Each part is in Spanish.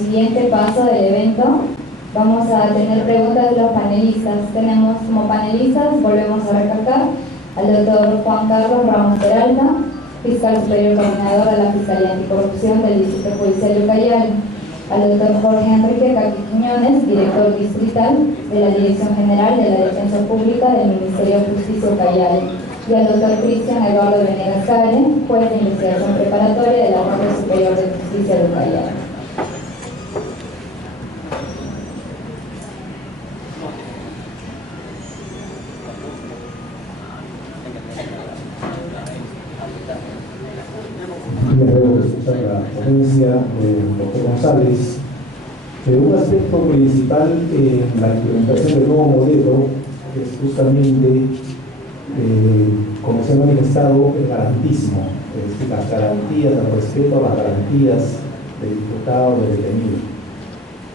Siguiente paso del evento, vamos a tener preguntas de los panelistas. Tenemos como panelistas, volvemos a recalcar, al doctor Juan Carlos Ramos Peralta, fiscal superior coordinador de la Fiscalía Anticorrupción del Distrito Judicial de Ucayali, al doctor Jorge Enrique Caqui Quiñones, director distrital de la Dirección General de la Defensa Pública del Ministerio de Justicia Ucayali, y al doctor Cristian Eduardo Venegas Calle, juez de investigación preparatoria de la Corte Superior de Justicia de Ucayali. Luego de escuchar la ponencia del doctor González, un aspecto principal en la implementación del nuevo modelo es justamente, como se ha manifestado, el garantismo, es decir, las garantías, el respeto a las garantías del imputado, del detenido.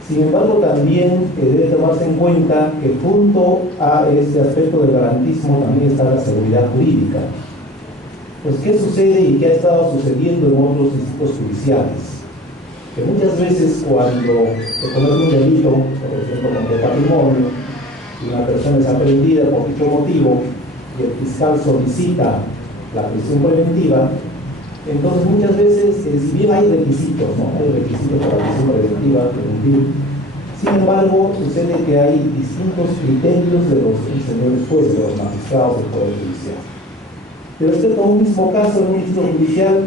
Sin embargo, también debe tomarse en cuenta que junto a este aspecto del garantismo también está la seguridad jurídica. Pues, ¿qué sucede y qué ha estado sucediendo en otros distritos judiciales? Que muchas veces cuando se comete un delito, por ejemplo, contra el patrimonio, y una persona es aprehendida por dicho motivo y el fiscal solicita la prisión preventiva, entonces muchas veces, si bien hay requisitos, ¿no? Hay requisitos para la prisión preventiva, sin embargo, sucede que hay distintos criterios de los señores jueces, de los magistrados del Poder Judicial. Pero respecto a un mismo caso, en un distrito judicial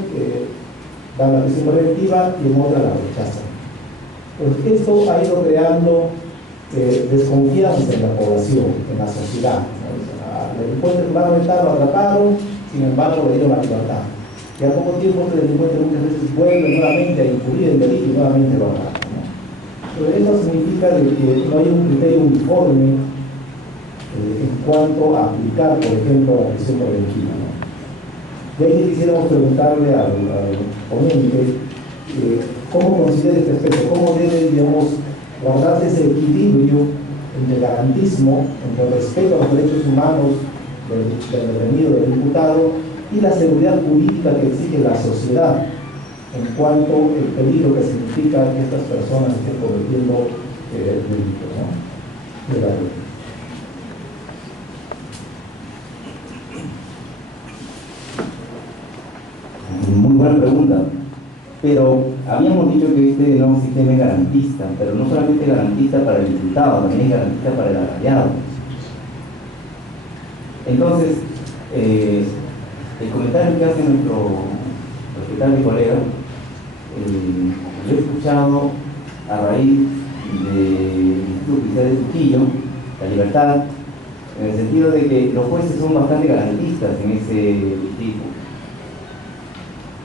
dan la prisión preventiva y en otra la rechazan. Pues esto ha ido creando desconfianza en la población, en la sociedad, ¿no? El delincuente fundamental lo atraparon, sin embargo le dieron la libertad. Y a poco tiempo el delincuente muchas veces vuelve nuevamente a incurrir en delito y nuevamente lo atrapan, ¿no? Pero eso significa de que no hay un criterio uniforme en cuanto a aplicar, por ejemplo, la prisión preventiva, ¿no? Y ahí quisiéramos preguntarle al ponente cómo considera este aspecto, cómo debe, digamos, guardarse ese equilibrio entre el garantismo, entre el respeto a los derechos humanos del detenido, del imputado, y la seguridad jurídica que exige la sociedad en cuanto al peligro que significa que estas personas estén cometiendo delitos, ¿no? Gracias. Muy buena pregunta, pero habíamos dicho que este nuevo sistema es garantista, pero no solamente garantista para el imputado, también es garantista para el agraviado. Entonces, el comentario que hace nuestro respetable colega, lo he escuchado a raíz del Instituto Judicial de Trujillo, La Libertad, en el sentido de que los jueces son bastante garantistas en ese tipo.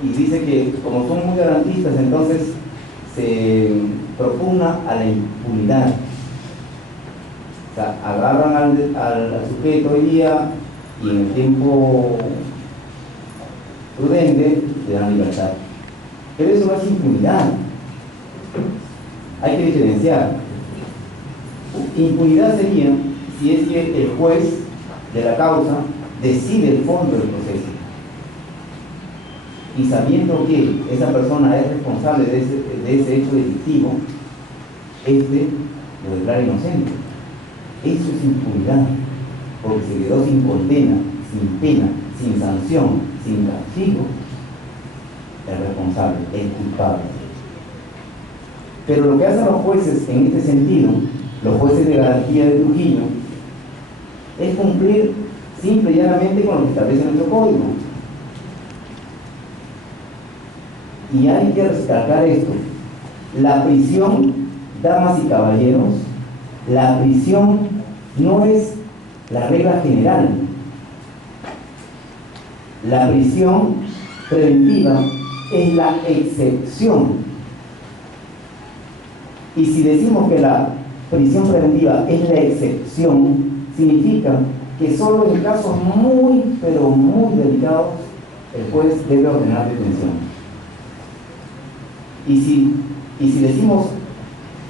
Y dice que como son muy garantistas, entonces se propugna a la impunidad. O sea, agarran al sujeto hoy día y en el tiempo prudente le dan libertad. Pero eso no es impunidad. Hay que diferenciar. Impunidad sería si es que el juez de la causa decide el fondo del proceso, y sabiendo que esa persona es responsable de ese hecho delictivo, lo declara inocente. Eso es impunidad, porque se quedó sin condena, sin pena, sin sanción, sin castigo. El responsable, el culpable. Pero lo que hacen los jueces en este sentido, los jueces de garantía de Trujillo, es cumplir simple y llanamente con lo que establece nuestro código. Y hay que destacar esto: la prisión, damas y caballeros, la prisión no es la regla general. La prisión preventiva es la excepción. Y si decimos que la prisión preventiva es la excepción, significa que solo en casos muy, pero muy delicados, el juez debe ordenar detención. Y si decimos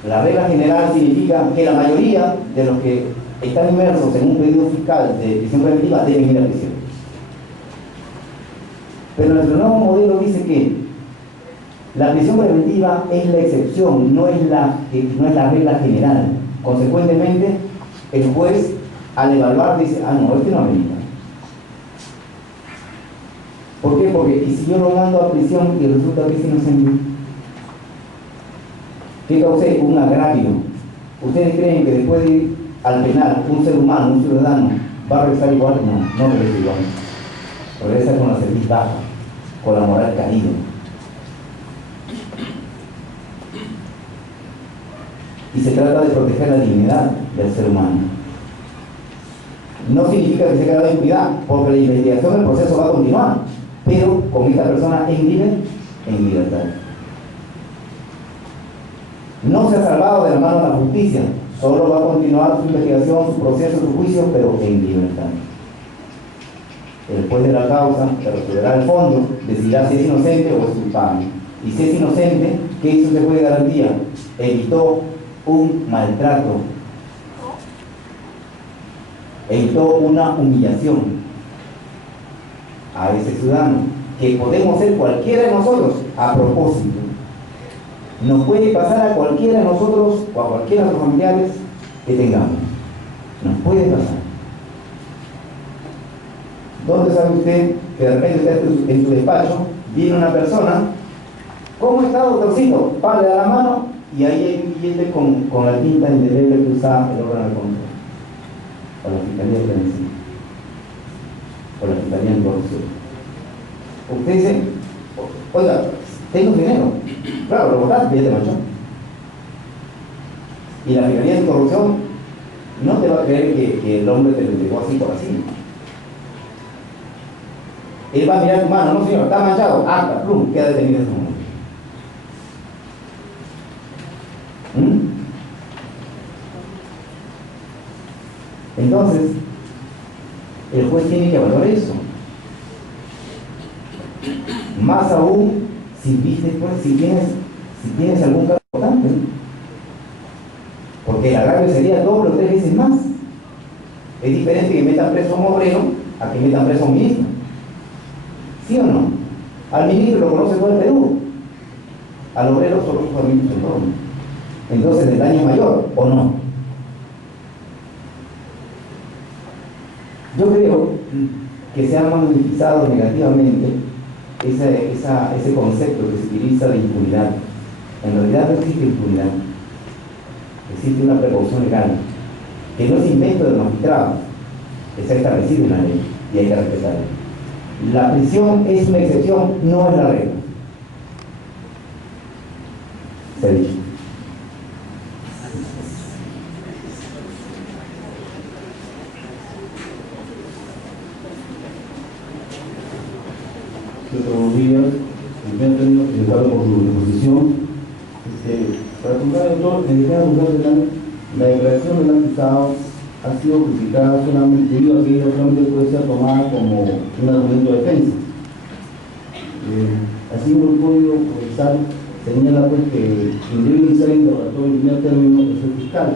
la regla general, significa que la mayoría de los que están inmersos en un pedido fiscal de prisión preventiva deben ir a prisión. Pero nuestro nuevo modelo dice que La prisión preventiva es la excepción, no es la regla general. Consecuentemente, el juez, al evaluar, dice, ah, no, este no amerita. ¿Por qué? Porque y si yo lo mando a prisión y resulta que es inocente, ¿qué causé? Un agravio. ¿Ustedes creen que después de ir al penal, un ser humano, un ciudadano, va a regresar igual? No, no regresa igual. Regresa con la cerviz baja, con la moral caída. Y se trata de proteger la dignidad del ser humano. No significa que se quede en impunidad, porque la investigación del proceso va a continuar, pero con esta persona en libertad. No se ha salvado de la mano de la justicia, solo va a continuar su investigación, su proceso, su juicio, pero en libertad. El juez de la causa, que resolverá el fondo, decidirá si es inocente o es culpable. Y si es inocente, ¿qué hizo ese juez de garantía? Evitó un maltrato, evitó una humillación a ese ciudadano, que podemos ser cualquiera de nosotros a propósito. Nos puede pasar a cualquiera de nosotros o a cualquiera de los familiares que tengamos. Nos puede pasar. ¿Dónde sabe usted que de repente está en su despacho, viene una persona, ¿cómo está, doctorcito? Pale a la mano y ahí hay un billete con la tinta indeleble que usa el órgano de control, o la Fiscalía de Prevención, o la Fiscalía de Corrupción? Usted dice, oiga, tengo dinero. Claro, lo botaste, billete manchón. Y la Fiscalía de Corrupción no te va a creer que el hombre te lo entregó así por así. Él va a mirar tu mano, no señor, está manchado, acta, plum, queda detenido en ese momento. Entonces, el juez tiene que evaluar eso. Más aún, si tienes algún caso importante, porque el agravio sería doble o 3 veces más. Es diferente que metan preso a un obrero a que metan preso a un ministro. ¿Sí o no? Al ministro lo conoce todo el Perú, al obrero solo sus amigos en torno. Entonces el daño es mayor, ¿o no? Yo creo que se ha monetizado negativamente ese concepto que se utiliza de impunidad. En realidad no existe impunidad, existe una precaución legal, que no es invento del magistrado, que se ha establecido en la ley y hay que respetarla. La prisión es una excepción, no es la regla. Se ha dicho. Buenos días, en términos de acuerdo con su exposición. Para contar, doctor, en el caso penal, la declaración del acusado ha sido criticada solamente debido a que ella solamente puede ser tomada como un argumento de defensa. Así como el Código Procesal señala pues, que quien debe iniciar el interrogatorio en primer término es el fiscal.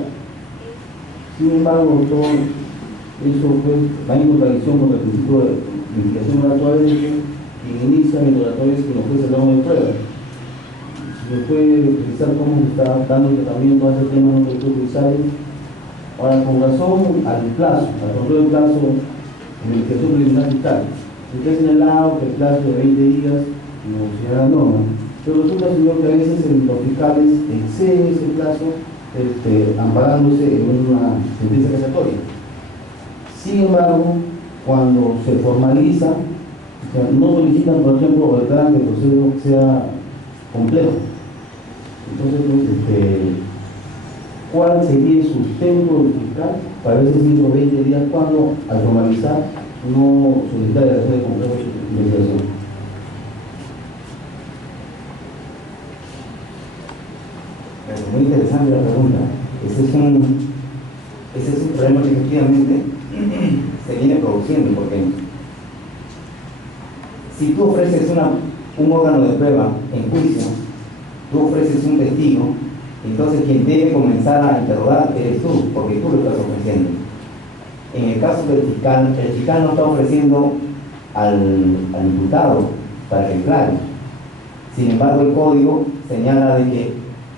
Sin embargo, doctor, eso pues, va en contradicción con el principio de investigación oratoria de que quien inicia el interrogatorio es quien ofrece el órgano de prueba. Si se puede precisar cómo se está dando el tratamiento a ese tema en los procesos judiciales. Ahora, con razón al plazo, al control del plazo de investigación preliminar fiscal, usted ha señalado que el plazo de 20 días no señala la norma, pero resulta, señor, que a veces los fiscales exceden ese plazo amparándose en una sentencia casatoria. Sin embargo, cuando se formaliza, o sea, no solicitan, por ejemplo, o declaran que el proceso sea complejo. Entonces, ¿cuál sería el sustento del fiscal para esos 120 días cuando, al formalizar, no solicitar el acción de complejo de investigación? Muy interesante la pregunta. Ese es un problema que efectivamente se viene produciendo, porque si tú ofreces un órgano de prueba en juicio, tú ofreces un testigo, entonces quien debe comenzar a interrogar eres tú, porque tú lo estás ofreciendo. En el caso del fiscal, el fiscal no está ofreciendo al imputado para que declare, Sin embargo, el código señala de que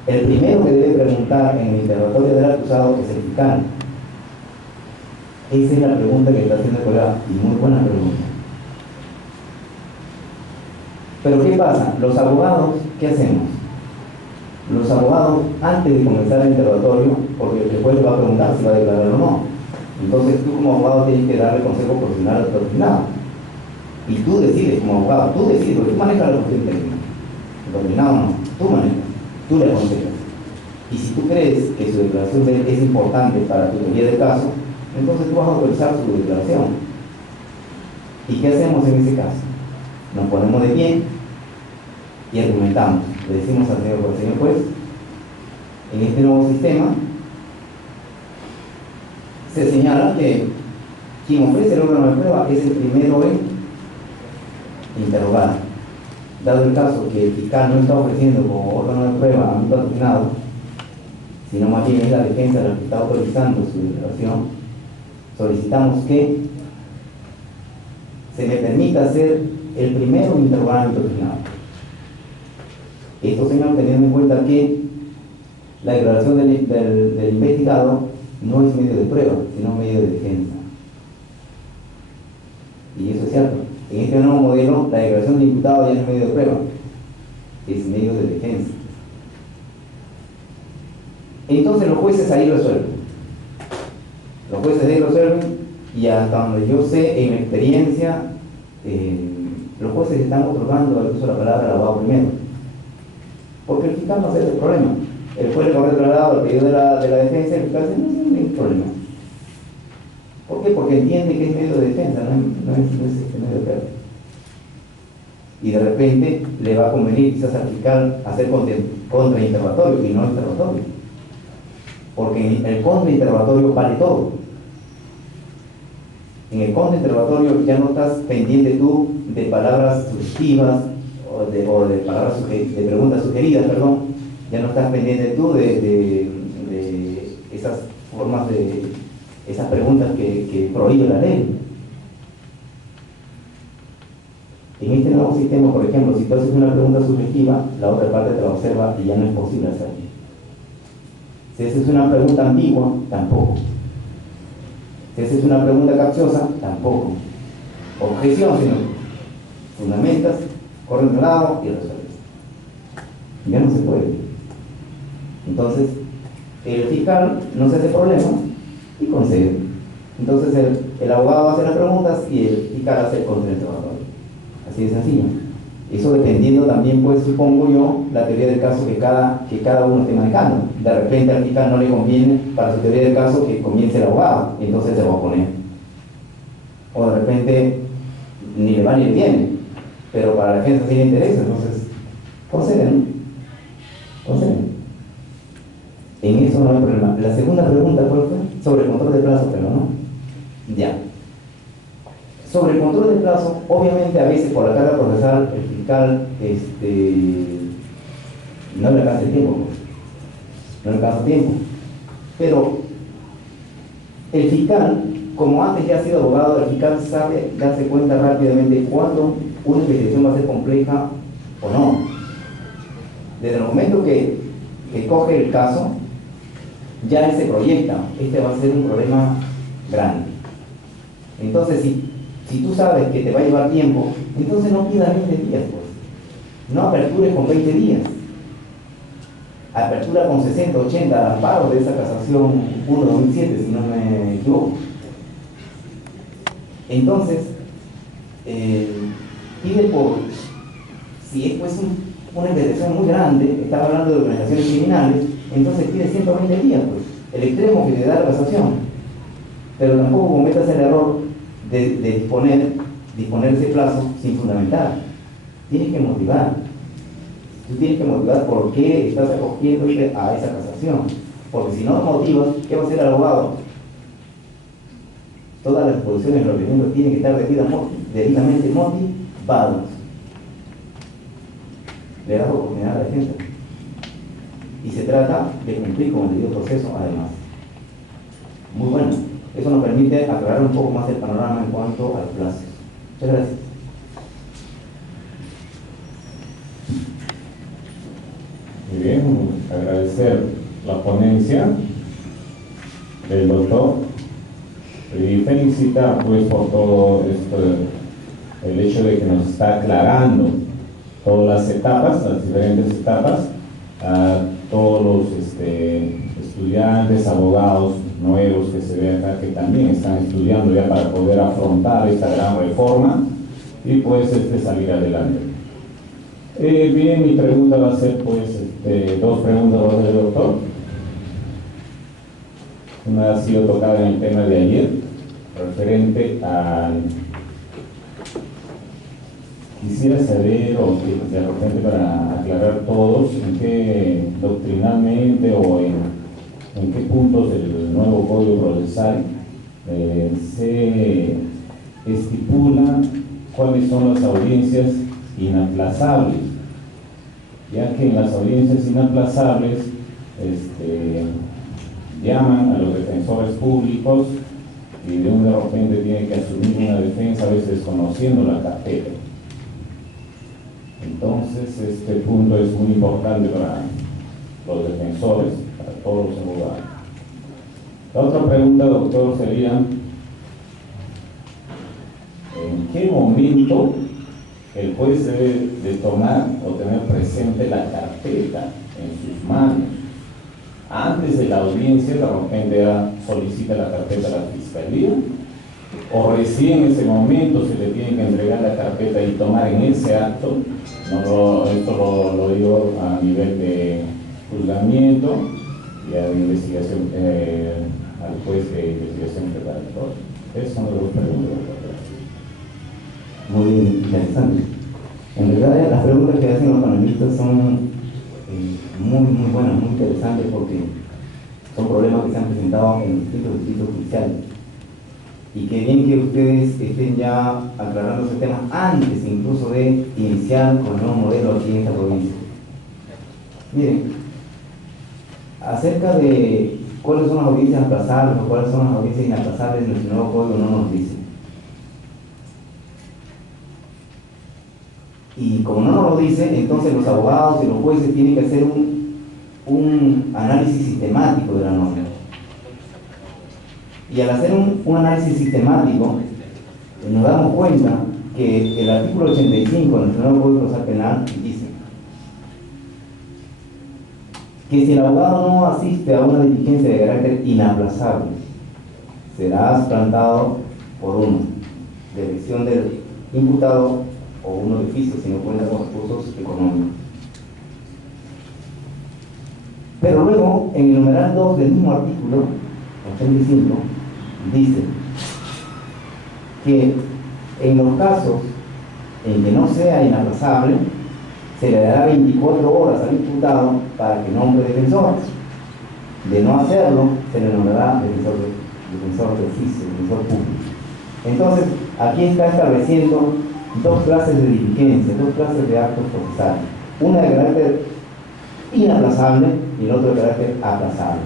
el primero que debe preguntar en el interrogatorio del acusado es el fiscal. Esa es la pregunta que está haciendo el colega, y muy buena pregunta. Pero ¿qué pasa? Los abogados, ¿qué hacemos? Los abogados, antes de comenzar el interrogatorio, porque después le va a preguntar si va a declarar o no, entonces tú como abogado tienes que darle consejo profesional al determinado. Y tú decides como abogado, tú decides, porque tú manejas la cuestión técnica. El determinado no, tú manejas, tú le aconsejas. Y si tú crees que su declaración es importante para tu teoría del caso, entonces tú vas a autorizar su declaración. ¿Y qué hacemos en ese caso? Nos ponemos de pie y argumentamos. Le decimos al señor juez, en este nuevo sistema se señala que quien ofrece el órgano de prueba es el primero en interrogar. Dado el caso que el fiscal no está ofreciendo como órgano de prueba a un patrocinado, sino más bien es la defensa la que está autorizando su declaración, solicitamos que se me permita ser el primero en interrogar a mi patrocinado. Esto, señor, teniendo en cuenta que la declaración del investigado no es medio de prueba, sino medio de defensa. Y eso es cierto. En este nuevo modelo, la declaración del imputado ya no es medio de prueba, es medio de defensa. Entonces los jueces ahí resuelven. Los jueces ahí resuelven, y hasta donde yo sé, en mi experiencia, los jueces están otorgando el uso de la palabra al abogado primero. Porque el fiscal no hace el problema. El juez le corre trasladado al pedido de la defensa, y el fiscal dice, no hay ningún problema. ¿Por qué? Porque entiende que es medio de defensa, no es medio de prueba. Y de repente le va a convenir quizás al fiscal hacer contrainterrogatorio y no interrogatorio. Porque en el contrainterrogatorio vale todo. En el contrainterrogatorio ya no estás pendiente tú de palabras sugestivas o de palabras de preguntas sugeridas, perdón. Ya no estás pendiente tú de esas formas de esas preguntas que prohíbe la ley. En este nuevo sistema, por ejemplo, si tú haces una pregunta sugestiva, la otra parte te la observa y ya no es posible hacerlo. Si haces una pregunta ambigua, tampoco. Si haces una pregunta capciosa, tampoco. Objeción, sino fundamentas, corren de lado y resuelves. Ya no se puede. Entonces, el fiscal no se hace problema y concede. Entonces, el abogado hace las preguntas y el fiscal hace el contrainterrogatorio. Así de sencillo. Eso dependiendo también, pues, supongo yo, la teoría del caso que cada uno esté manejando. De repente al fiscal no le conviene, para su teoría del caso, que comience el abogado, y entonces se va a oponer. O de repente ni le va ni le viene, pero para la defensa sí le interesa, entonces conceden, ¿no? Conceden. En eso no hay problema. La segunda pregunta, ¿cuál fue? Sobre el control de plazo, pero no. Ya. Sobre el control de plazo, obviamente a veces por la carga procesal el fiscal no le alcanza el tiempo, no le alcanza el tiempo. Pero el fiscal, como antes ya ha sido abogado, el fiscal sabe darse cuenta rápidamente cuándo una investigación va a ser compleja o no. Desde el momento que coge el caso, ya se proyecta, este va a ser un problema grande. Entonces, si tú sabes que te va a llevar tiempo, entonces no pidas 20 días, pues. No apertures con 20 días. Apertura con 60, 80 amparos de esa casación 1-2007, si no me equivoco. Entonces, pide por, si es pues una investigación muy grande, estaba hablando de organizaciones criminales, entonces pide 120 días, pues, el extremo que te da la casación. Pero tampoco cometas el error de disponer ese plazo sin fundamentar. Tienes que motivar. Tú tienes que motivar por qué estás acogiéndote a esa casación. Porque si no motivas, ¿qué va a hacer el abogado? Todas las exposiciones de los requerimientos tienen que estar debidamente motivados. Le das oportunidad a la defensa. Y se trata de cumplir con el debido proceso, además. Muy bueno. Eso nos permite aclarar un poco más el panorama en cuanto al plazo. Muchas gracias. Y bien, agradecer la ponencia del doctor y felicitar pues por todo esto, el hecho de que nos está aclarando todas las etapas, las diferentes etapas, a todos los estudiantes, abogados nuevos que se ve acá, que también están estudiando ya para poder afrontar esta gran reforma y pues salir adelante. Bien, mi pregunta va a ser pues, dos preguntas va a hacer el doctor. Una ha sido tocada en el tema de ayer, referente a... Quisiera saber, o que de repente para aclarar todos, en qué doctrinalmente o en qué puntos del nuevo Código Procesal se estipula cuáles son las audiencias inaplazables, ya que en las audiencias inaplazables llaman a los defensores públicos y de repente tiene que asumir una defensa, a veces desconociendo la carpeta. Entonces, este punto es muy importante para los defensores, para todos los abogados. La otra pregunta, doctor, sería: ¿en qué momento el juez debe de tomar o tener presente la carpeta en sus manos? Antes de la audiencia, de repente solicita la carpeta a la fiscalía, o recién en ese momento se le tiene que entregar la carpeta y tomar en ese acto. Esto lo digo a nivel de juzgamiento y a investigación, al juez de investigación preparatoria. Esas son las dos preguntas. Muy interesante. En realidad, las preguntas que hacen los panelistas son muy buenas, muy interesantes, porque son problemas que se han presentado en distintos distritos judiciales. Y qué bien que ustedes estén ya aclarando ese tema antes incluso de iniciar con el nuevo modelo aquí en esta provincia. Miren, acerca de cuáles son las audiencias aplazables o cuáles son las audiencias inaplazables en el nuevo código no nos dice. Y como no nos lo dice, entonces los abogados y los jueces tienen que hacer un análisis sistemático de la norma. Y al hacer un análisis sistemático, nos damos cuenta que el artículo 85 del nuevo Código Procesal Penal dice que si el abogado no asiste a una diligencia de carácter inaplazable, será suplantado por uno de elección del imputado o uno de oficio si no cuenta con recursos económicos. Pero luego, en el numeral 2 del mismo artículo 85, dice que en los casos en que no sea inaplazable, se le dará 24 horas al imputado para que nombre defensor. De no hacerlo, se le nombrará defensor de oficio, defensor público. Entonces, aquí está estableciendo dos clases de diligencia, dos clases de actos procesales. Una de carácter inaplazable y el otro de carácter aplazable.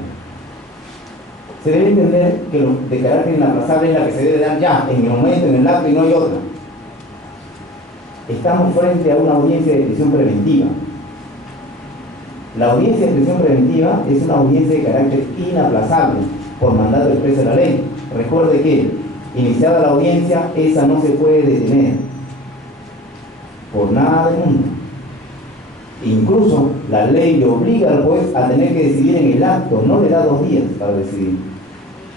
Se debe entender que lo de carácter inaplazable es la que se debe dar ya, en el momento, en el acto, y no hay otra. Estamos frente a una audiencia de prisión preventiva. La audiencia de prisión preventiva es una audiencia de carácter inaplazable por mandato expreso de la ley. Recuerde que, iniciada la audiencia, esa no se puede detener por nada del mundo. Incluso la ley le obliga al juez a tener que decidir en el acto, no le da 2 días para decidir.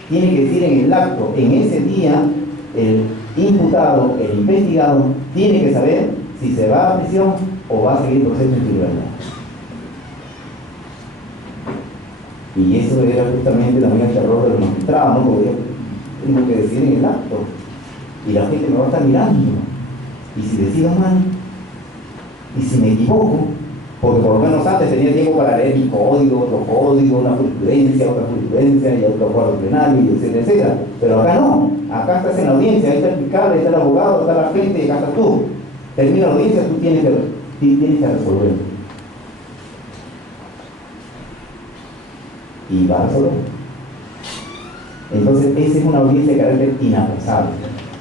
Tiene que decidir en el acto. En ese día, el imputado, el investigado, tiene que saber si se va a prisión o va a seguir el proceso en su libertad. Y eso era justamente también el error de los magistrados, ¿no? Porque yo tengo que decidir en el acto y la gente me va a estar mirando. Y si decido mal, y si me equivoco, porque por lo menos antes tenía tiempo para leer mi código, otro código, una jurisprudencia, otra jurisprudencia y otro acuerdo plenario, y etcétera, etcétera. Pero acá no, acá estás en la audiencia, ahí está el fiscal, ahí está el abogado, está la gente, y acá estás tú. Termina la audiencia, tú tienes que resolver. Y va a resolver. Entonces, esa es una audiencia de carácter inaplazable.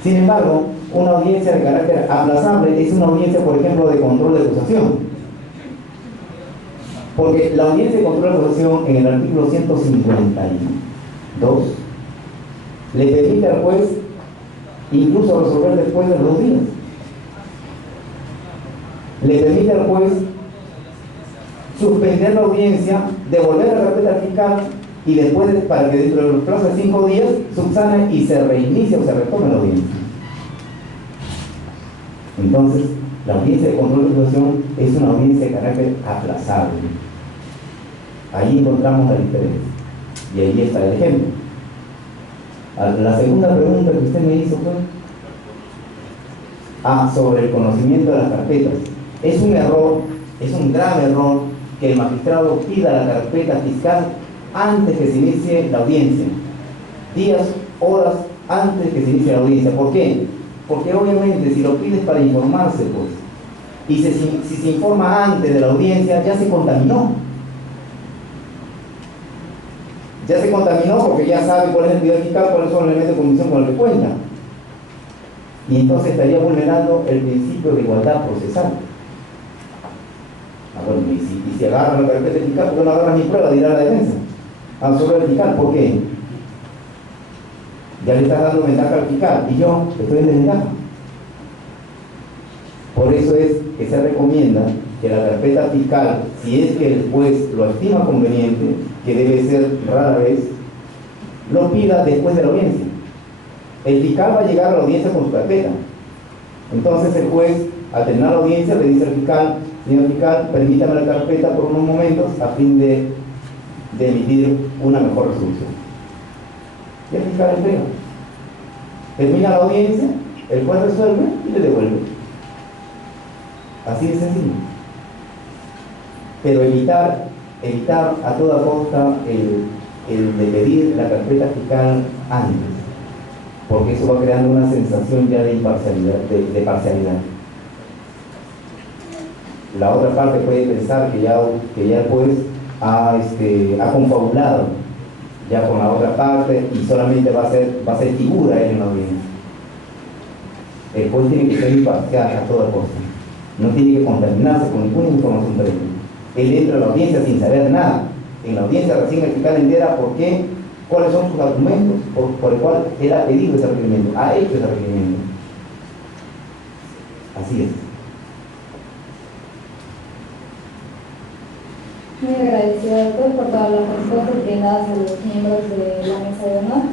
Sin embargo, una audiencia de carácter aplazable es una audiencia, por ejemplo, de control de acusación. Porque la audiencia de control de acusación en el artículo 152 le permite al juez incluso resolver después de los 2 días. Le permite al juez suspender la audiencia, devolver la carpeta fiscal y después, para que dentro de los plazos de 5 días subsane y se reinicie o se retome la audiencia. Entonces, la audiencia de control de acusación es una audiencia de carácter aplazable. Ahí encontramos la diferencia. Y ahí está el ejemplo. La segunda pregunta que usted me hizo fue sobre el conocimiento de las carpetas. Es un error, es un grave error que el magistrado pida la carpeta fiscal antes que se inicie la audiencia. Días, horas antes que se inicie la audiencia. ¿Por qué? Porque obviamente si lo pides para informarse, pues, y si se informa antes de la audiencia, ya se contaminó. Ya se contaminó porque ya sabe cuál es el video fiscal, cuáles son los elementos de condición con los que cuenta. Y entonces estaría vulnerando el principio de igualdad procesal. Bueno, y si agarran la carpeta fiscal, ¿por qué no agarran mi prueba? Dirá la defensa. Sobre el fiscal, ¿por qué? Ya le estás dando ventaja al fiscal y yo estoy en desventaja. Por eso es que se recomienda que la carpeta fiscal, si es que el juez lo estima conveniente, que debe ser rara vez, lo pida después de la audiencia. El fiscal va a llegar a la audiencia con su carpeta. Entonces el juez, al terminar la audiencia, le dice al fiscal: señor fiscal, permítame la carpeta por unos momentos a fin de emitir una mejor resolución. Y el fiscal entrega. Termina la audiencia, el juez resuelve y le devuelve. Así de sencillo. Pero evitar a toda costa el de pedir la carpeta fiscal antes, porque eso va creando una sensación ya de imparcialidad, de parcialidad. La otra parte puede pensar que ya el juez ha confabulado ya con la otra parte y solamente va a ser figura él en la audiencia. El juez tiene que ser imparcial a toda costa. No tiene que contaminarse con ninguna información previa. Él entra a la audiencia sin saber nada. En la audiencia recién el fiscal entera por qué, cuáles son sus argumentos por el cual él ha pedido ese requerimiento, ha hecho ese requerimiento. Así es. Muy agradecida, doctor, por todas las respuestas brindadas a los miembros de la mesa de honor.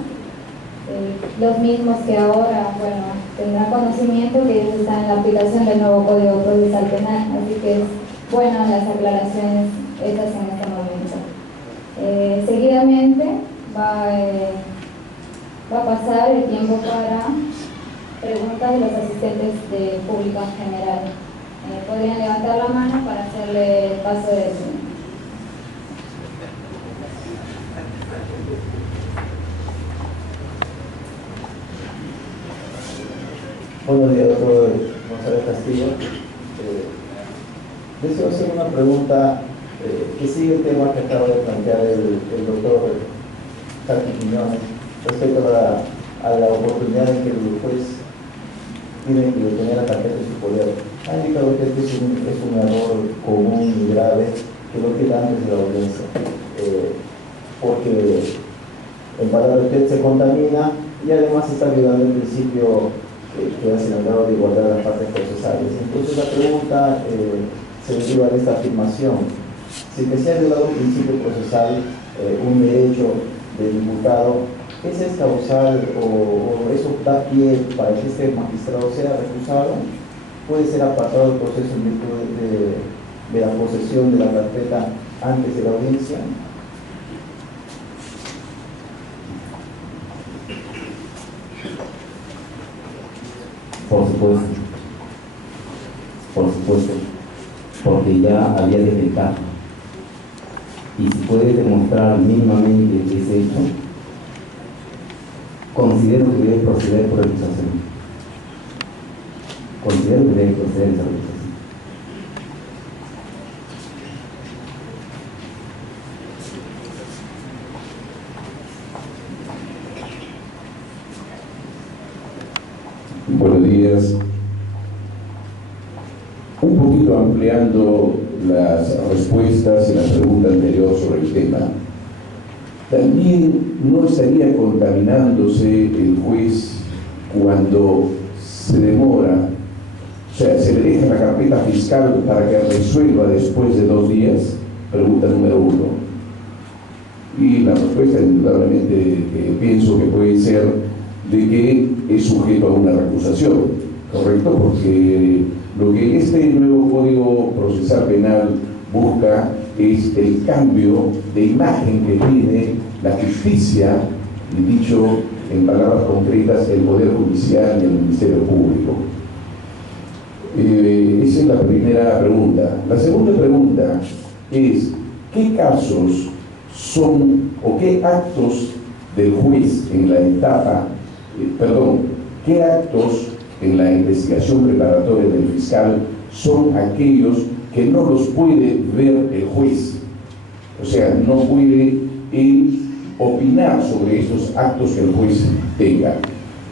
Los mismos que ahora, bueno, tendrán conocimiento que ellos están en la aplicación del nuevo Código Procesal Penal, así que es bueno las aclaraciones hechas en este momento. Seguidamente va a pasar el tiempo para preguntas de los asistentes de público en general. Podrían levantar la mano para hacerle paso de eso. Buenos días, doctor González Castillo. Deseo hacer una pregunta que sigue el tema que acaba de plantear el doctor Carqui Quiñones respecto a la oportunidad en que el juez tiene que obtener la carpeta de su poder. Ha indicado que este es un error común y grave que lo queda antes de la audiencia, porque en palabras usted se contamina y además está violando el principio que ha señalado de igualdad de las partes procesales. Entonces la pregunta se deriva de esta afirmación: si que se ha violado un principio procesal, un derecho del imputado, ¿ese es causal o eso da pie para que este magistrado sea recusado? ¿Puede ser apartado del proceso en virtud de la posesión de la carpeta antes de la audiencia? Por supuesto, porque ya había desventaja. Y si puede demostrar mínimamente ese hecho, considero que debe proceder por recusación. Considero que debe proceder esa recusación. Buenos días. Un poquito ampliando las respuestas y la pregunta anterior sobre el tema, también no estaría contaminándose el juez cuando se demora, o sea, se le deja la carpeta fiscal para que resuelva después de 2 días. Pregunta número 1. Y la respuesta, indudablemente, que pienso que puede ser de que es sujeto a una recusación, ¿correcto? Porque lo que este nuevo Código Procesal Penal busca es el cambio de imagen que tiene la justicia, y dicho en palabras concretas, el Poder Judicial y el Ministerio Público. Esa es la primera pregunta. La segunda pregunta es: ¿qué casos son o qué actos del juez en la etapa, qué actos en la investigación preparatoria del fiscal son aquellos que no los puede ver el juez? O sea, no puede él opinar sobre estos actos que el juez tenga.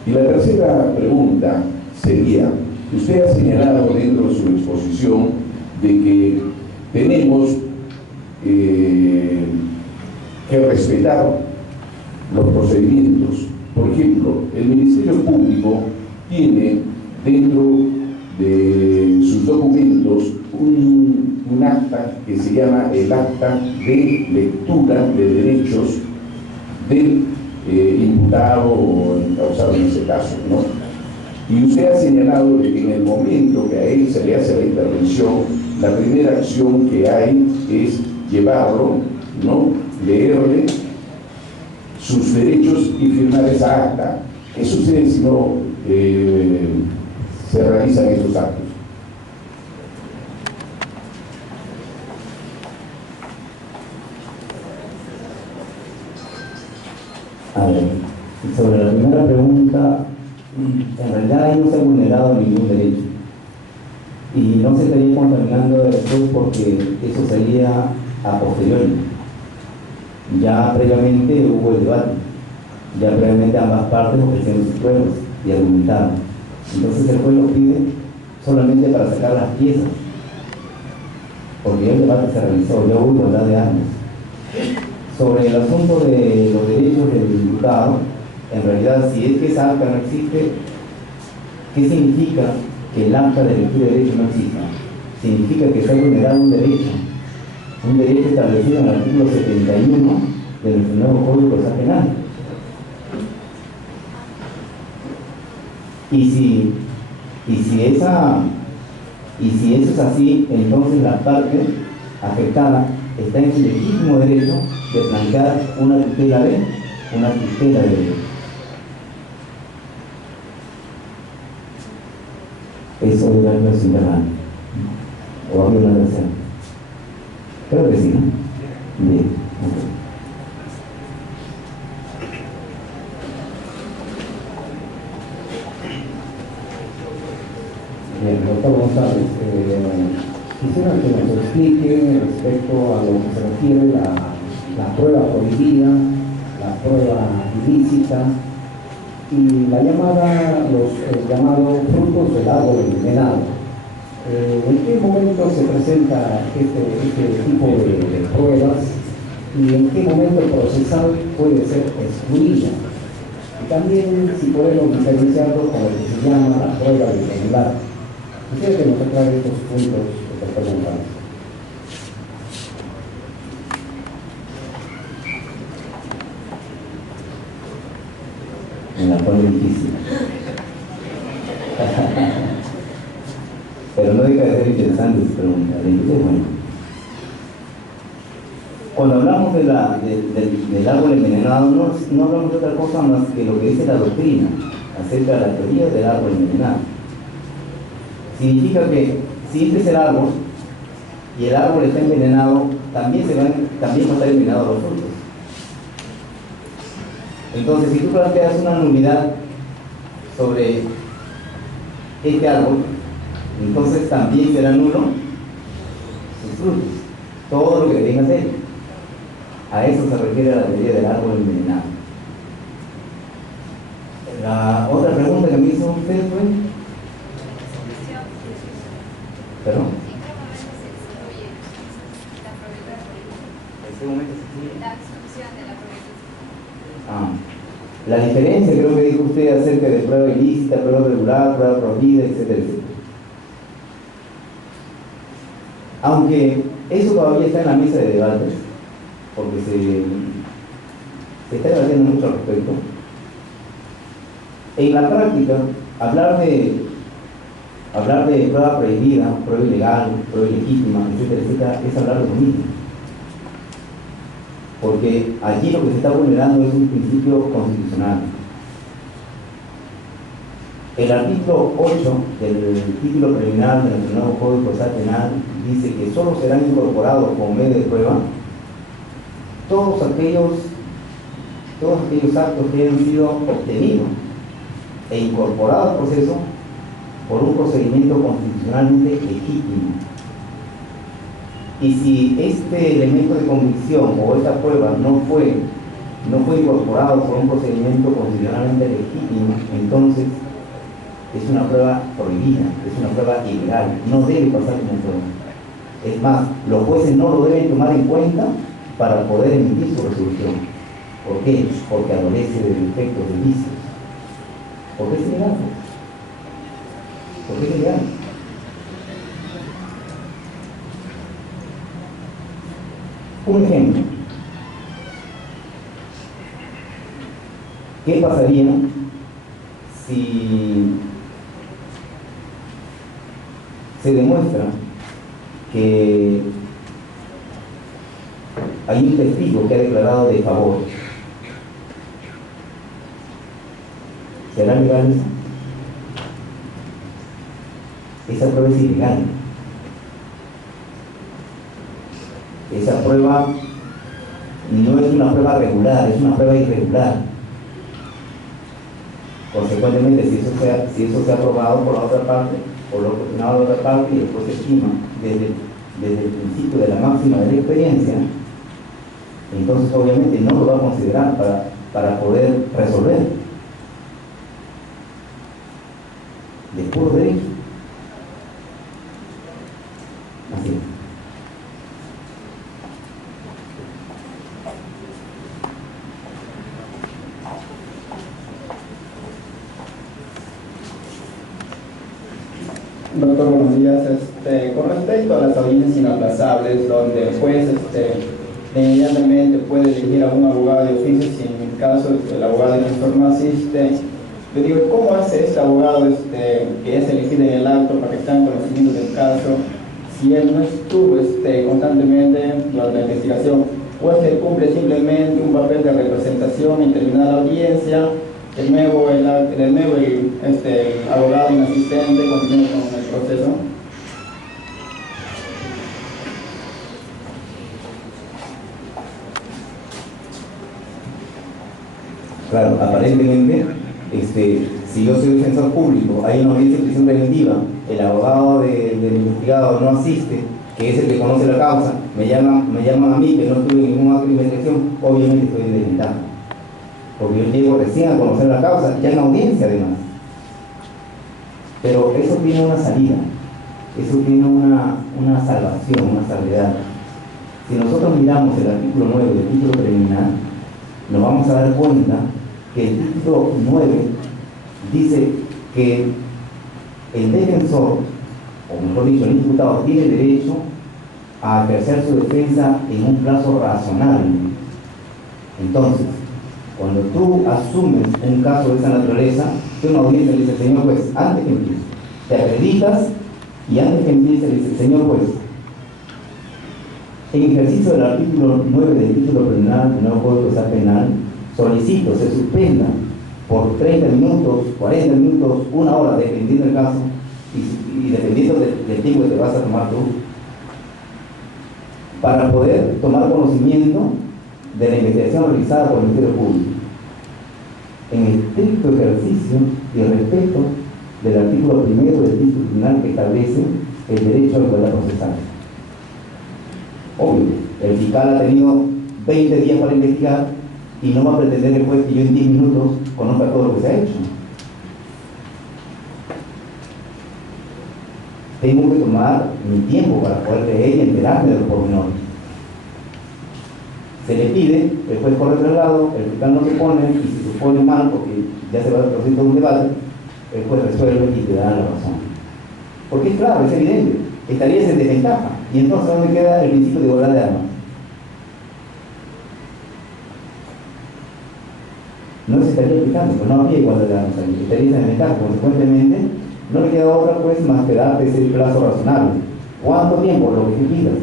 Y la tercera pregunta sería: usted ha señalado dentro de su exposición de que tenemos que respetar los procedimientos. Por ejemplo, el Ministerio Público tiene dentro de sus documentos un acta que se llama el acta de lectura de derechos del imputado o encausado en ese caso, ¿no? Y usted ha señalado de que en el momento que a él se le hace la intervención, la primera acción que hay es llevarlo, ¿no?, leerle sus derechos y firmar esa acta. ¿Qué sucede si no se realizan estos actos? A ver, sobre la primera pregunta, en realidad ahí no se ha vulnerado ningún derecho y no se estaría contaminando después porque eso sería a posteriori. Ya previamente hubo el debate, ya previamente ambas partes ofrecieron sus pruebas y argumentaron. Entonces el juez lo pide solamente para sacar las piezas, porque el debate se realizó, ya hubo igualdad de armas. Sobre el asunto de los derechos del imputado, en realidad, si es que esa acta no existe, ¿qué significa que el acta de lectura de derecho no exista? Significa que se ha vulnerado un derecho establecido en el artículo 71 de nuestro nuevo Código Procesal Penal. Y si eso es así, entonces la parte afectada está en su legítimo derecho de plantear una tutela de derecho. Eso es algo ciudadano. ¿O había una tercera? Creo que sí, ¿no? Bien. Okay. Bien, doctor González, quisiera que nos explique respecto a lo que se refiere la prueba prohibida, la prueba ilícita y la los llamados frutos del árbol envenenado. ¿En qué momento se presenta este tipo de pruebas y en qué momento el procesal puede ser excluida? Y también si podemos diferenciarlo con lo que se llama la prueba irregular. Quisiera que nos aclare estos puntos que te preguntamos. En la prueba difícil. Pero no deja de ser interesante su pregunta. Entonces, bueno, cuando hablamos del árbol envenenado, no hablamos de otra cosa más que lo que dice la doctrina acerca de la teoría del árbol envenenado. Significa que si este es el árbol y el árbol está envenenado, también va a estar envenenado los frutos. Entonces, si tú planteas una nulidad sobre este árbol, entonces también será nulo sus frutos, todo lo que tenga él. A eso se refiere la teoría del árbol envenenado. La otra pregunta que me hizo usted fue... ¿Perdón? este momento se sigue. La discusión de la prueba. La diferencia, creo que dijo usted acerca de prueba ilícita, prueba regular, prueba prohibida, etcétera, etcétera. Aunque eso todavía está en la mesa de debates, porque se está debatiendo mucho al respecto. En la práctica, hablar de prueba prohibida, prueba ilegal, prueba ilegítima, etcétera, etcétera, es hablar de lo mismo. Porque allí lo que se está vulnerando es un principio constitucional. El artículo 8 del título preliminar de nuestro nuevo Código Procesal Penal dice que solo serán incorporados como medio de prueba todos aquellos actos que hayan sido obtenidos e incorporados al proceso por un procedimiento constitucionalmente legítimo. Y si este elemento de convicción o esta prueba no fue incorporado por un procedimiento constitucionalmente legítimo, entonces es una prueba prohibida, es una prueba ilegal, no debe pasar como prueba. Es más, los jueces no lo deben tomar en cuenta para poder emitir su resolución. ¿Por qué? Porque adolece de defectos, de vicios. ¿Por qué es ilegal? ¿Por qué es ilegal? Un ejemplo. ¿Qué pasaría si se demuestra que hay un testigo que ha declarado de favor? ¿Será legal eso? Esa prueba es ilegal. Esa prueba no es una prueba regular, es una prueba irregular. Consecuentemente, si eso se ha aprobado por la otra parte, por lo cuestionado de la otra parte, y después se estima desde el principio de la máxima de la experiencia, entonces obviamente no lo va a considerar para poder resolver de puro derecho. Así es. Doctor, buenos días. Con respecto a las audiencias inaplazables, donde el juez inmediatamente puede elegir a un abogado de oficio si en el caso el abogado defensor no asiste, yo digo, ¿cómo hace este abogado que es elegido en el acto para que esté en conocimiento del caso si él no estuvo constantemente durante la investigación? ¿O es que él cumple simplemente un papel de representación y terminar la audiencia? El abogado inasistente continúa con el proceso. Claro, aparentemente, si yo soy defensor público, hay una audiencia de prisión preventiva, el abogado del investigado no asiste, que es el que conoce la causa, me llaman a mí, que no estuve en ningún acto de investigación, obviamente estoy en desventaja. Porque yo llego recién a conocer la causa, ya en audiencia además. Pero eso tiene una salida, eso tiene una salvación, una salvedad. Si nosotros miramos el artículo 9 del título preliminar, nos vamos a dar cuenta que el título 9 dice que el defensor, o mejor dicho, el imputado, tiene derecho a ejercer su defensa en un plazo razonable. Entonces, cuando tú asumes un caso de esa naturaleza, tú una audiencia le dice, señor juez, antes que empiece, te acreditas y antes que empiece le dice, señor juez, en ejercicio del artículo 9 del título preliminar del nuevo Código Procesal Penal, solicito se suspenda por 30 minutos, 40 minutos, una hora, dependiendo del caso y dependiendo del tiempo que te vas a tomar tú, para poder tomar conocimiento de la investigación realizada por el Ministerio Público, en estricto ejercicio y respeto del artículo 1 del título preliminar que establece el derecho a la igualdad procesal. Obvio, el fiscal ha tenido 20 días para investigar y no va a pretender el juez que yo en 10 minutos conozca todo lo que se ha hecho. Tengo que tomar mi tiempo para poder leer y enterarme de los pormenores. Se le pide, el juez corre traslado, el fiscal no se pone, y si se pone mal, porque ya se va a producir todo un debate, el juez resuelve y te da la razón. Porque es claro, es evidente, estarías en desventaja. Y entonces, ¿dónde queda el principio de igualdad de armas? No se estaría aplicando, pues no habría igualdad de armas ahí, estarías en desventaja. Consecuentemente, no le queda otra pues más que darte ese plazo razonable. ¿Cuánto tiempo? Lo que tú pidas.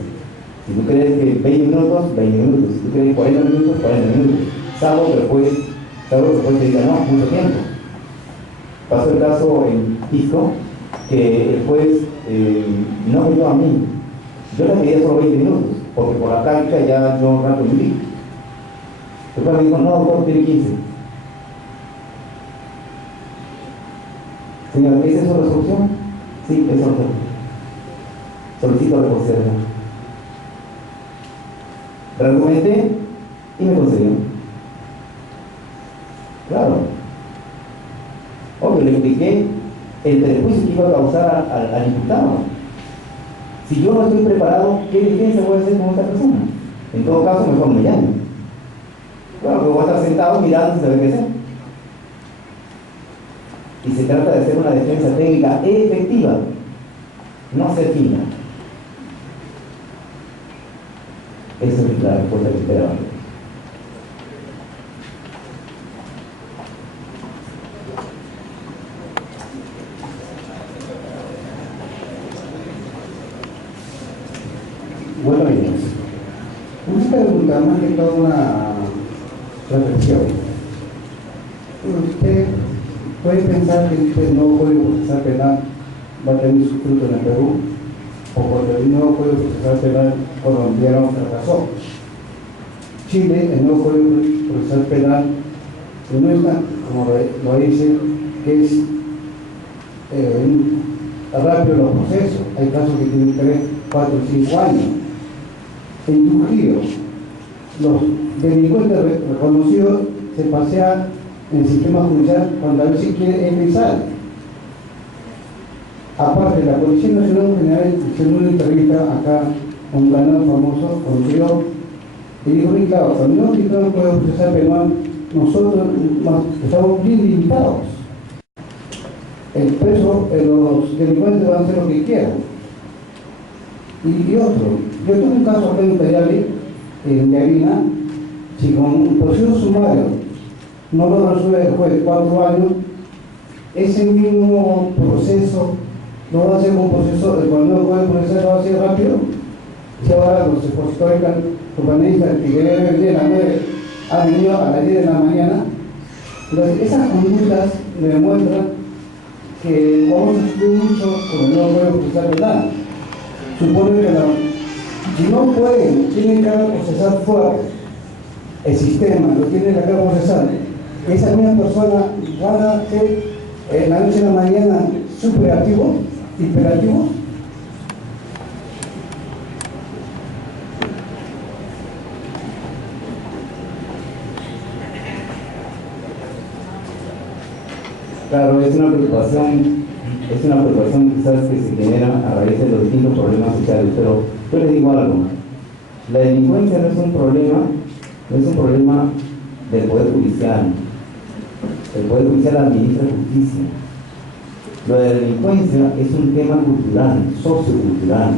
Si tú crees que 20 minutos, 20 minutos. Si tú crees 40 minutos, 40 minutos. Salvo que el juez te diga, no, mucho tiempo. Pasó el caso en Pisco, que el juez no me dio a mí. Yo le pedía solo 20 minutos, porque por la práctica ya yo rato viví. El juez me dijo, no, doctor, tiene 15. Señor, ¿esa es su resolución? Sí, es su resolución. Solicito reconsideración. Reargumenté y me concedió. Claro. Obvio, le expliqué el perjuicio que iba a causar al imputado. Si yo no estoy preparado, ¿qué diligencia voy a hacer con esta persona? En todo caso, mejor me llame. Claro, que voy a estar sentado mirando sin saber qué hacer. Y se trata de hacer una defensa técnica efectiva, no ser fina. Esa es la respuesta que esperaba. Bueno, una pregunta, más que toda una reflexión. Usted puede pensar que usted no puede procesar penal, va a tener su fruto en el Perú, o porque el nuevo Código Procesal Penal colombiano fracasó. Chile, el nuevo Código Procesal Penal, no es tan, como lo dice, que es rápido los procesos. Hay casos que tienen 3, 4, 5 años. En Trujillo, los delincuentes reconocidos se pasean en el sistema judicial cuando a veces quiere empezar. Aparte, la Policía Nacional General hizo una entrevista acá a un canal famoso, conocido, y dijo, muy claro, cuando no quitamos el Código Procesal Penal, nosotros estamos bien limitados. El preso, los delincuentes van a hacer lo que quieran. Y otro, yo tuve un caso acá en Cayali, en Yavina, si con un proceso sumario no lo resuelve el juez 4 años, ese mismo proceso no va a ser un proceso, cuando no puede procesar va a ser rápido. Si ahora los expositores urbanistas que deben venir a las 9 han venido a las 10 de la mañana, entonces esas conductas me demuestran que vamos a sufrir mucho con el nuevo Código Procesal Penal. Supone que si no pueden, tienen que procesar fuerte el sistema, lo tienen que procesar. Esa misma persona van a ser en la noche y en la mañana superactivos, hiperactivos. Claro, es una preocupación quizás que se genera a raíz de los distintos problemas sociales, pero yo les digo algo, la delincuencia no es un problema del Poder Judicial. El Poder Judicial administra justicia. Lo de la delincuencia es un tema cultural, sociocultural,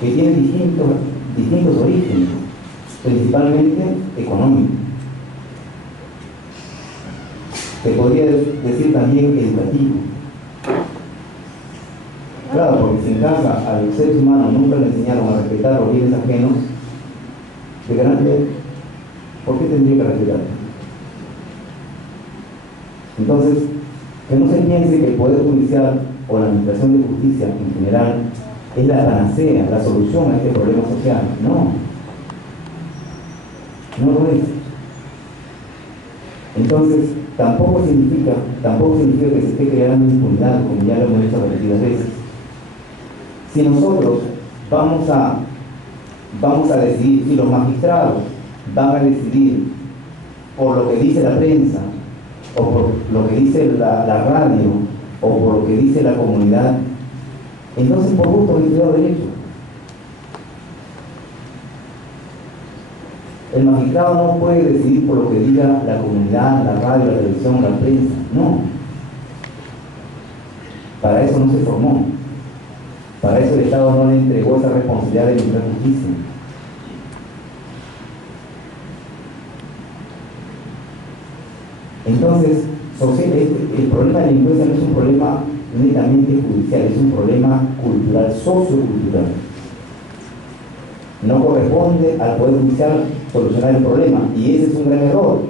que tiene distintos orígenes, principalmente económicos. Se podría decir también educativo. Claro, porque si en casa al ser humano nunca le enseñaron a respetar los bienes ajenos, de grande, ¿por qué tendría que respetar? Entonces, que no se piense que el Poder Judicial o la Administración de Justicia en general es la panacea, la solución a este problema social. No, no lo es. Entonces, tampoco significa que se esté creando impunidad, como ya lo hemos dicho repetidas veces. Si nosotros vamos a decidir, si los magistrados van a decidir por lo que dice la prensa, o por lo que dice la radio, o por lo que dice la comunidad, entonces por gusto han estudiado derecho. El magistrado no puede decidir por lo que diga la comunidad, la radio, la televisión, la prensa. No. Para eso no se formó. Para eso el Estado no le entregó esa responsabilidad de administrar justicia. Entonces, el problema de la delincuencia no es un problema netamente judicial, es un problema cultural, sociocultural. No corresponde al Poder Judicial solucionar el problema, y ese es un gran error.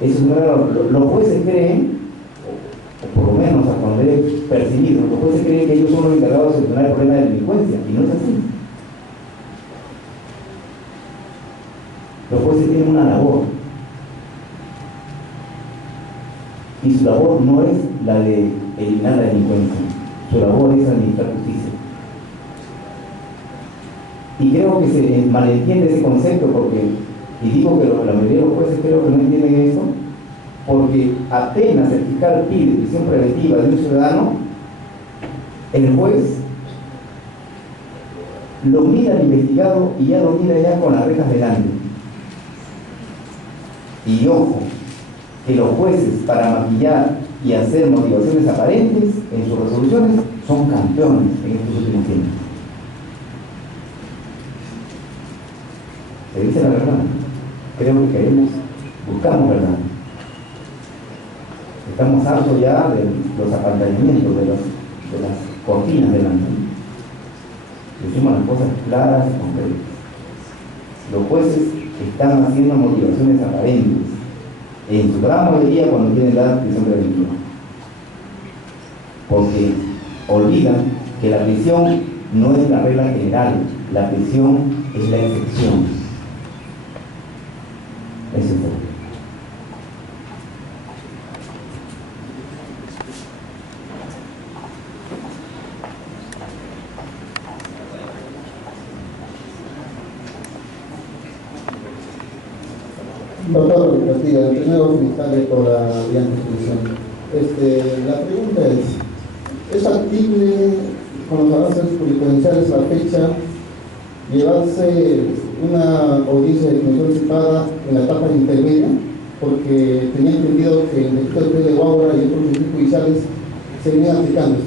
Ese es un gran error. Los jueces creen, o por lo menos hasta donde he percibido, los jueces creen que ellos son los encargados de solucionar el problema de la delincuencia, y no es así. Los jueces tienen una labor, y su labor no es la de eliminar la delincuencia, su labor es administrar justicia. Y creo que se malentiende ese concepto, porque, y digo que la mayoría de los jueces creo que no entienden eso, porque apenas el fiscal pide prisión preventiva de un ciudadano, el juez lo mira al investigado y ya lo mira ya con las rejas delante. Y ojo, que los jueces, para maquillar y hacer motivaciones aparentes en sus resoluciones, son campeones en estos últimos tiempos. Se dice la verdad. Creo que buscamos verdad. Estamos hartos ya de los apantallamientos, de las cortinas delante. Decimos las cosas claras y concretas. Los jueces están haciendo motivaciones aparentes, en su gran mayoría cuando tienen la prisión preventiva, porque olvidan que la prisión no es la regla general, la prisión es la excepción. Eso es todo. Doctor Castillo, primero felicitarle por la brillante exposición. La pregunta es factible con los avances jurisprudenciales a la fecha llevarse una audiencia de definición anticipada en la etapa intermedia? Porque tenía entendido que en el distrito de Huaura y otros distritos judiciales se venían aplicando.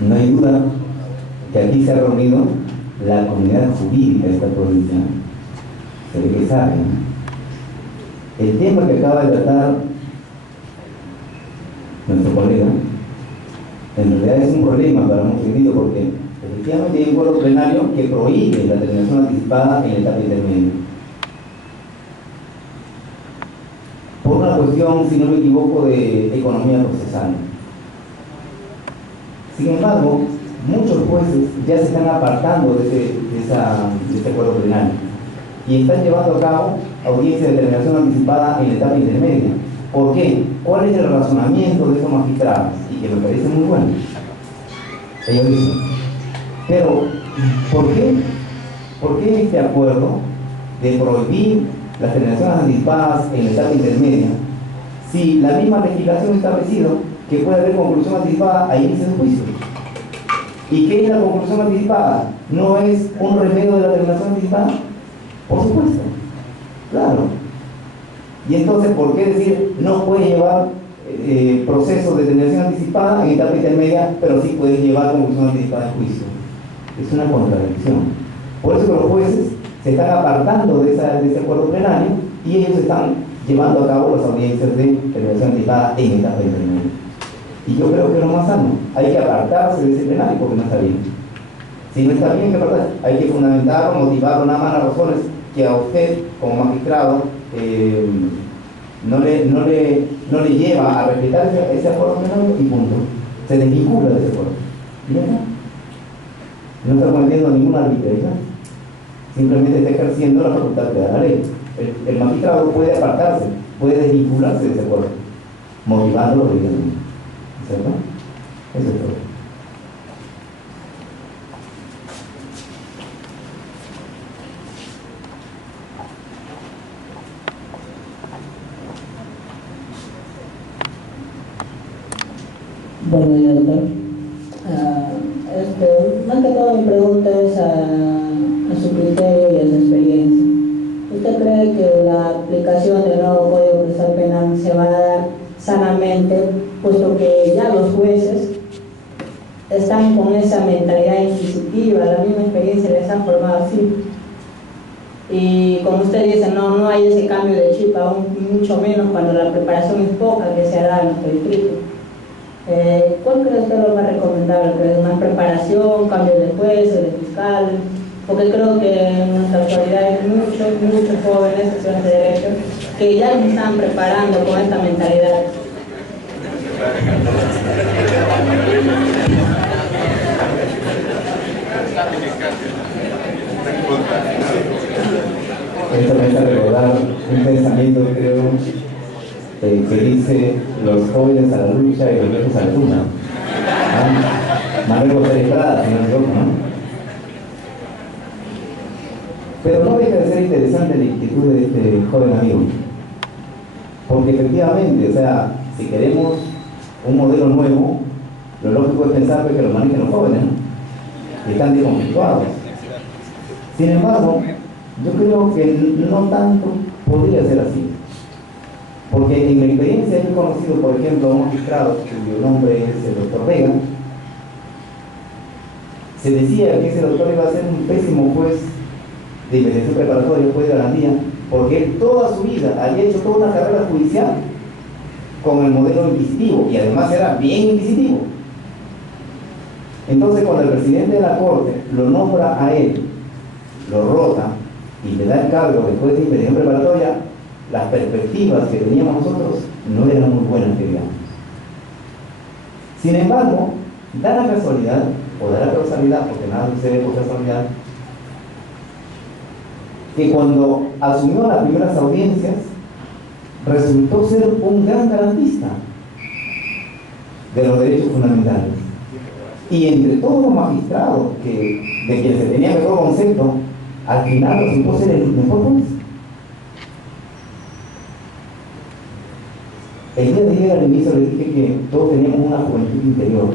No hay duda que aquí se ha reunido la comunidad jurídica de esta provincia. Se ve que saben. El tema que acaba de tratar nuestro colega, en realidad es un problema para muchos individuos, porque efectivamente hay un acuerdo plenario que prohíbe la terminación anticipada en la etapa intermedia. Por una cuestión, si no me equivoco, de economía procesal. Sin embargo, muchos jueces ya se están apartando de este acuerdo plenario y están llevando a cabo audiencias de terminación anticipada en la etapa intermedia. ¿Por qué? ¿Cuál es el razonamiento de estos magistrados? Y que me parece muy bueno. Ellos dicen, pero ¿por qué este acuerdo de prohibir las terminaciones anticipadas en la etapa intermedia si la misma legislación ha establecido que puede haber conclusión anticipada a inicio del juicio? ¿Y qué es la conclusión anticipada? ¿No es un remedio de la terminación anticipada? Por supuesto, claro. Y entonces, ¿por qué decir no puede llevar procesos de terminación anticipada en etapa intermedia, pero sí puede llevar conclusión anticipada en juicio? Es una contradicción. Por eso que los jueces se están apartando de ese acuerdo plenario y ellos están llevando a cabo las audiencias de terminación anticipada en etapa intermedia. Y yo creo que es lo más sano. Hay que apartarse de ese plenario porque no está bien. Si no está bien, ¿qué pasa? Hay que fundamentarlo, motivarlo, nada más las razones que a usted, como magistrado, no le lleva a respetar ese acuerdo plenario y punto. Se desvincula de ese acuerdo. ¿Y ya está? No está cometiendo ninguna arbitrariedad. Simplemente está ejerciendo la facultad que da la ley. El magistrado puede apartarse, puede desvincularse de ese acuerdo, motivándolo debidamente. ¿Cierto? Eso es todo. Buenos días, doctor. Más que todo mi pregunta es a su criterio y a su experiencia. ¿Usted cree que la aplicación del nuevo Código Procesal Penal se va a dar sanamente, puesto que ya los jueces están con esa mentalidad inquisitiva, la misma experiencia les ha formado así? Y como usted dice, no hay ese cambio de chip, aún mucho menos cuando la preparación es poca que se hará en nuestro distrito. ¿Cuál cree usted lo más recomendable? ¿Cree más preparación, cambio de jueces, de fiscal? Porque creo que en nuestra actualidad hay muchos jóvenes estudiantes de derecho que ya se están preparando con esta mentalidad. Esto me hace recordar un pensamiento, creo, que dice: los jóvenes a la lucha y los viejos a la tuna. Manuel José Estrada, si no me equivoco, ¿no? Pero no deja de ser interesante la inquietud de este joven amigo, porque efectivamente, o sea, si queremos un modelo nuevo, lo lógico es pensar que lo manejen los jóvenes, ¿no? Que están desconflictuados. Sin embargo, yo creo que no tanto podría ser así, porque en mi experiencia he conocido, por ejemplo, a un magistrado cuyo nombre es el doctor Vega. Se decía que ese doctor iba a ser un pésimo juez de investigación preparatoria, juez de garantía, porque él toda su vida había hecho toda una carrera judicial con el modelo inquisitivo, y además era bien inquisitivo. Entonces, cuando el presidente de la Corte lo nombra a él, lo rota y le da el cargo de juez de investigación preparatoria, las perspectivas que teníamos nosotros no eran muy buenas, que digamos. Sin embargo, da la casualidad, o da la causalidad, porque nada sucede por casualidad, que cuando asumió las primeras audiencias, resultó ser un gran garantista de los derechos fundamentales. Y entre todos los magistrados de quienes se tenía mejor concepto, al final resultó ser el mejor juez. El día de ayer al inicio le dije que todos teníamos una juventud interior.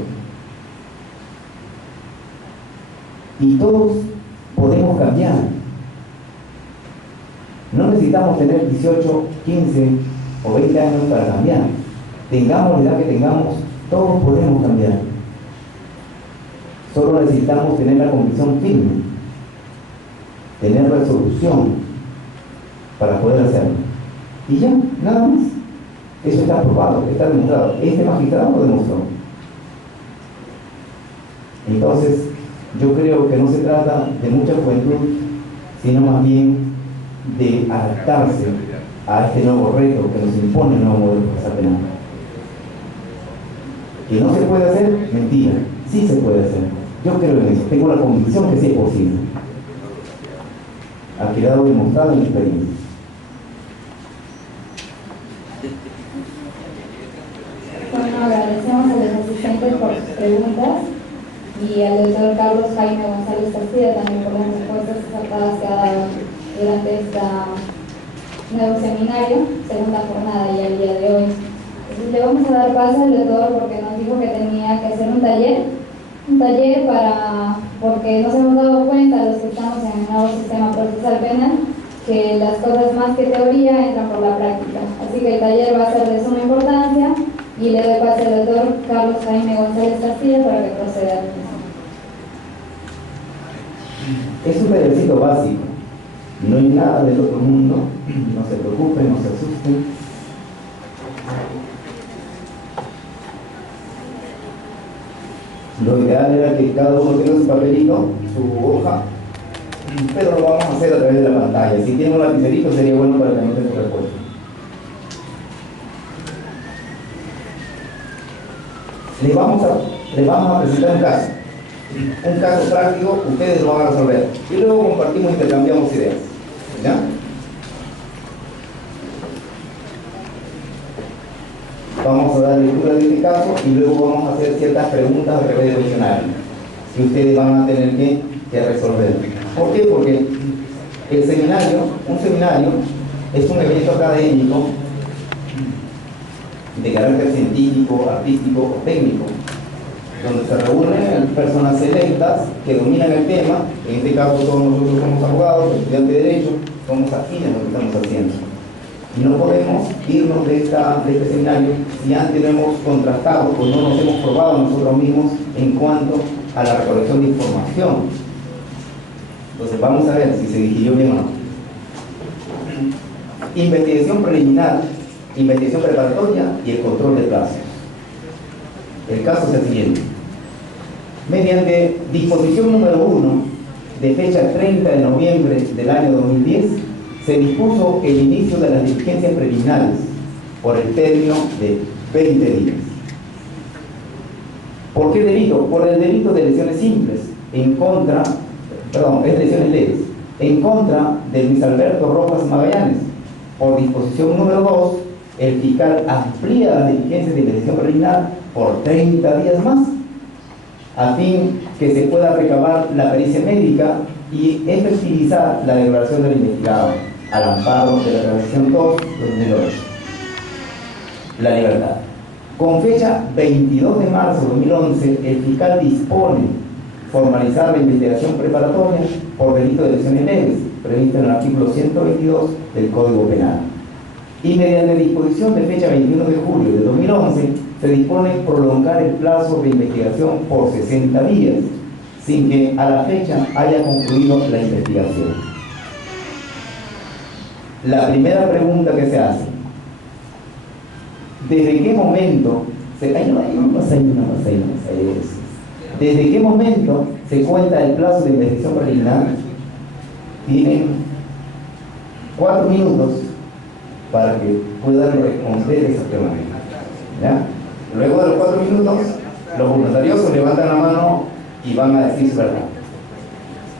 Y todos podemos cambiar. No necesitamos tener 18, 15 o 20 años para cambiar. Tengamos la edad que tengamos, todos podemos cambiar. Solo necesitamos tener la convicción firme, tener resolución para poder hacerlo. Y ya, nada más. Eso está probado, está demostrado. Este magistrado lo demostró. Entonces, yo creo que no se trata de mucha juventud, sino más bien de adaptarse a este nuevo reto que nos impone el nuevo modelo procesal penal. ¿Que no se puede hacer? Mentira. Sí se puede hacer. Yo creo en eso. Tengo la convicción que sí es posible. Ha quedado demostrado en mi experiencia. Bueno, agradecemos a los asistentes por sus preguntas y al doctor Carlos Jaime González García también por las respuestas acertadas que ha dado durante este nuevo seminario, segunda jornada y al día de hoy. Entonces, le vamos a dar paso al doctor porque nos dijo que tenía que hacer un taller porque nos hemos dado cuenta, los que estamos en el nuevo sistema procesal penal, que las cosas más que teoría entran por la práctica. Así que el taller va a ser de suma importancia y le doy paso al doctor Carlos Jaime González García para que proceda. Es un pedacito básico. No hay nada del otro mundo. No se preocupen, no se asusten. Lo ideal era que cada uno tenga su papelito, su hoja, pero lo vamos a hacer a través de la pantalla. Si tiene un lapicerito sería bueno para que no tenga respuesta. Les vamos a presentar un caso práctico, ustedes lo van a resolver y luego compartimos, intercambiamos ideas, ¿ya? Vamos a dar lectura de este caso y luego vamos a hacer ciertas preguntas a través del cuestionario que ustedes van a tener que resolver. ¿Por qué? Porque el seminario, un seminario es un evento académico de carácter científico, artístico o técnico, donde se reúnen personas selectas que dominan el tema. En este caso todos nosotros somos abogados, estudiantes de Derecho, somos afines a lo que estamos haciendo. Y no podemos irnos de este seminario si antes no hemos contrastado o no nos hemos probado nosotros mismos en cuanto a la recolección de información. Entonces vamos a ver si se digirió bien o no. Investigación preliminar, investigación preparatoria y el control de plazos. El caso es el siguiente. Mediante disposición número 1 de fecha 30 de noviembre del año 2010, se dispuso el inicio de las diligencias preliminares por el término de 20 días. ¿Por qué delito? Por el delito de lesiones simples lesiones leves, en contra de Luis Alberto Rojas Magallanes. Por disposición número 2, el fiscal amplía las diligencias de investigación preliminar por 30 días más, a fin que se pueda recabar la pericia médica y efectivizar la declaración del investigado, al amparo de la declaración 2/2008. La libertad. Con fecha 22 de marzo de 2011, el fiscal dispone formalizar la investigación preparatoria por delito de lesiones leves, previsto en el artículo 122 del Código Penal. Y mediante disposición de fecha 21 de julio de 2011, se dispone prolongar el plazo de investigación por 60 días, sin que a la fecha haya concluido la investigación. La primera pregunta que se hace: ¿desde qué momento ¿desde qué momento se cuenta el plazo de investigación preliminar? Tienen 4 minutos para que puedan responder esa pregunta. ¿Ya? Luego de los 4 minutos, los voluntarios levantan la mano y van a decir su verdad.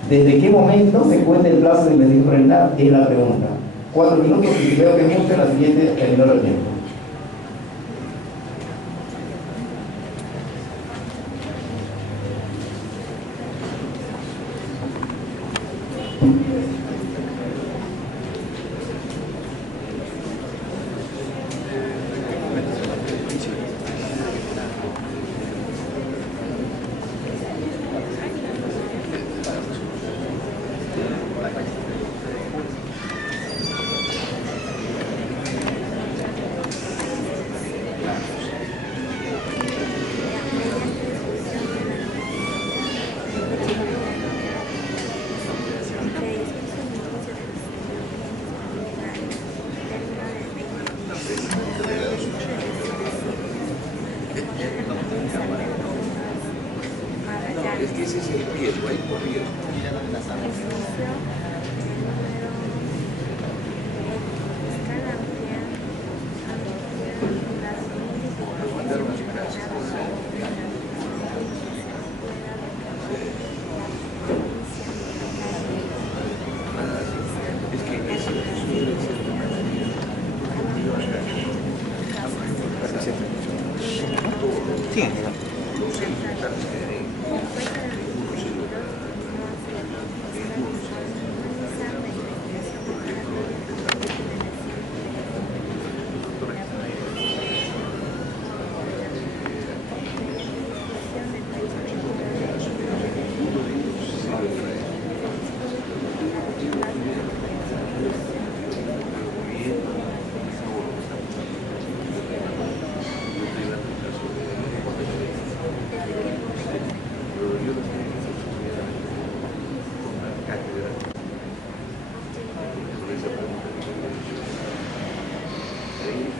¿Desde qué momento se cuenta el plazo de investigación preliminar? Es la pregunta. 4 minutos, y si veo que es mucho, la siguiente terminó el tiempo.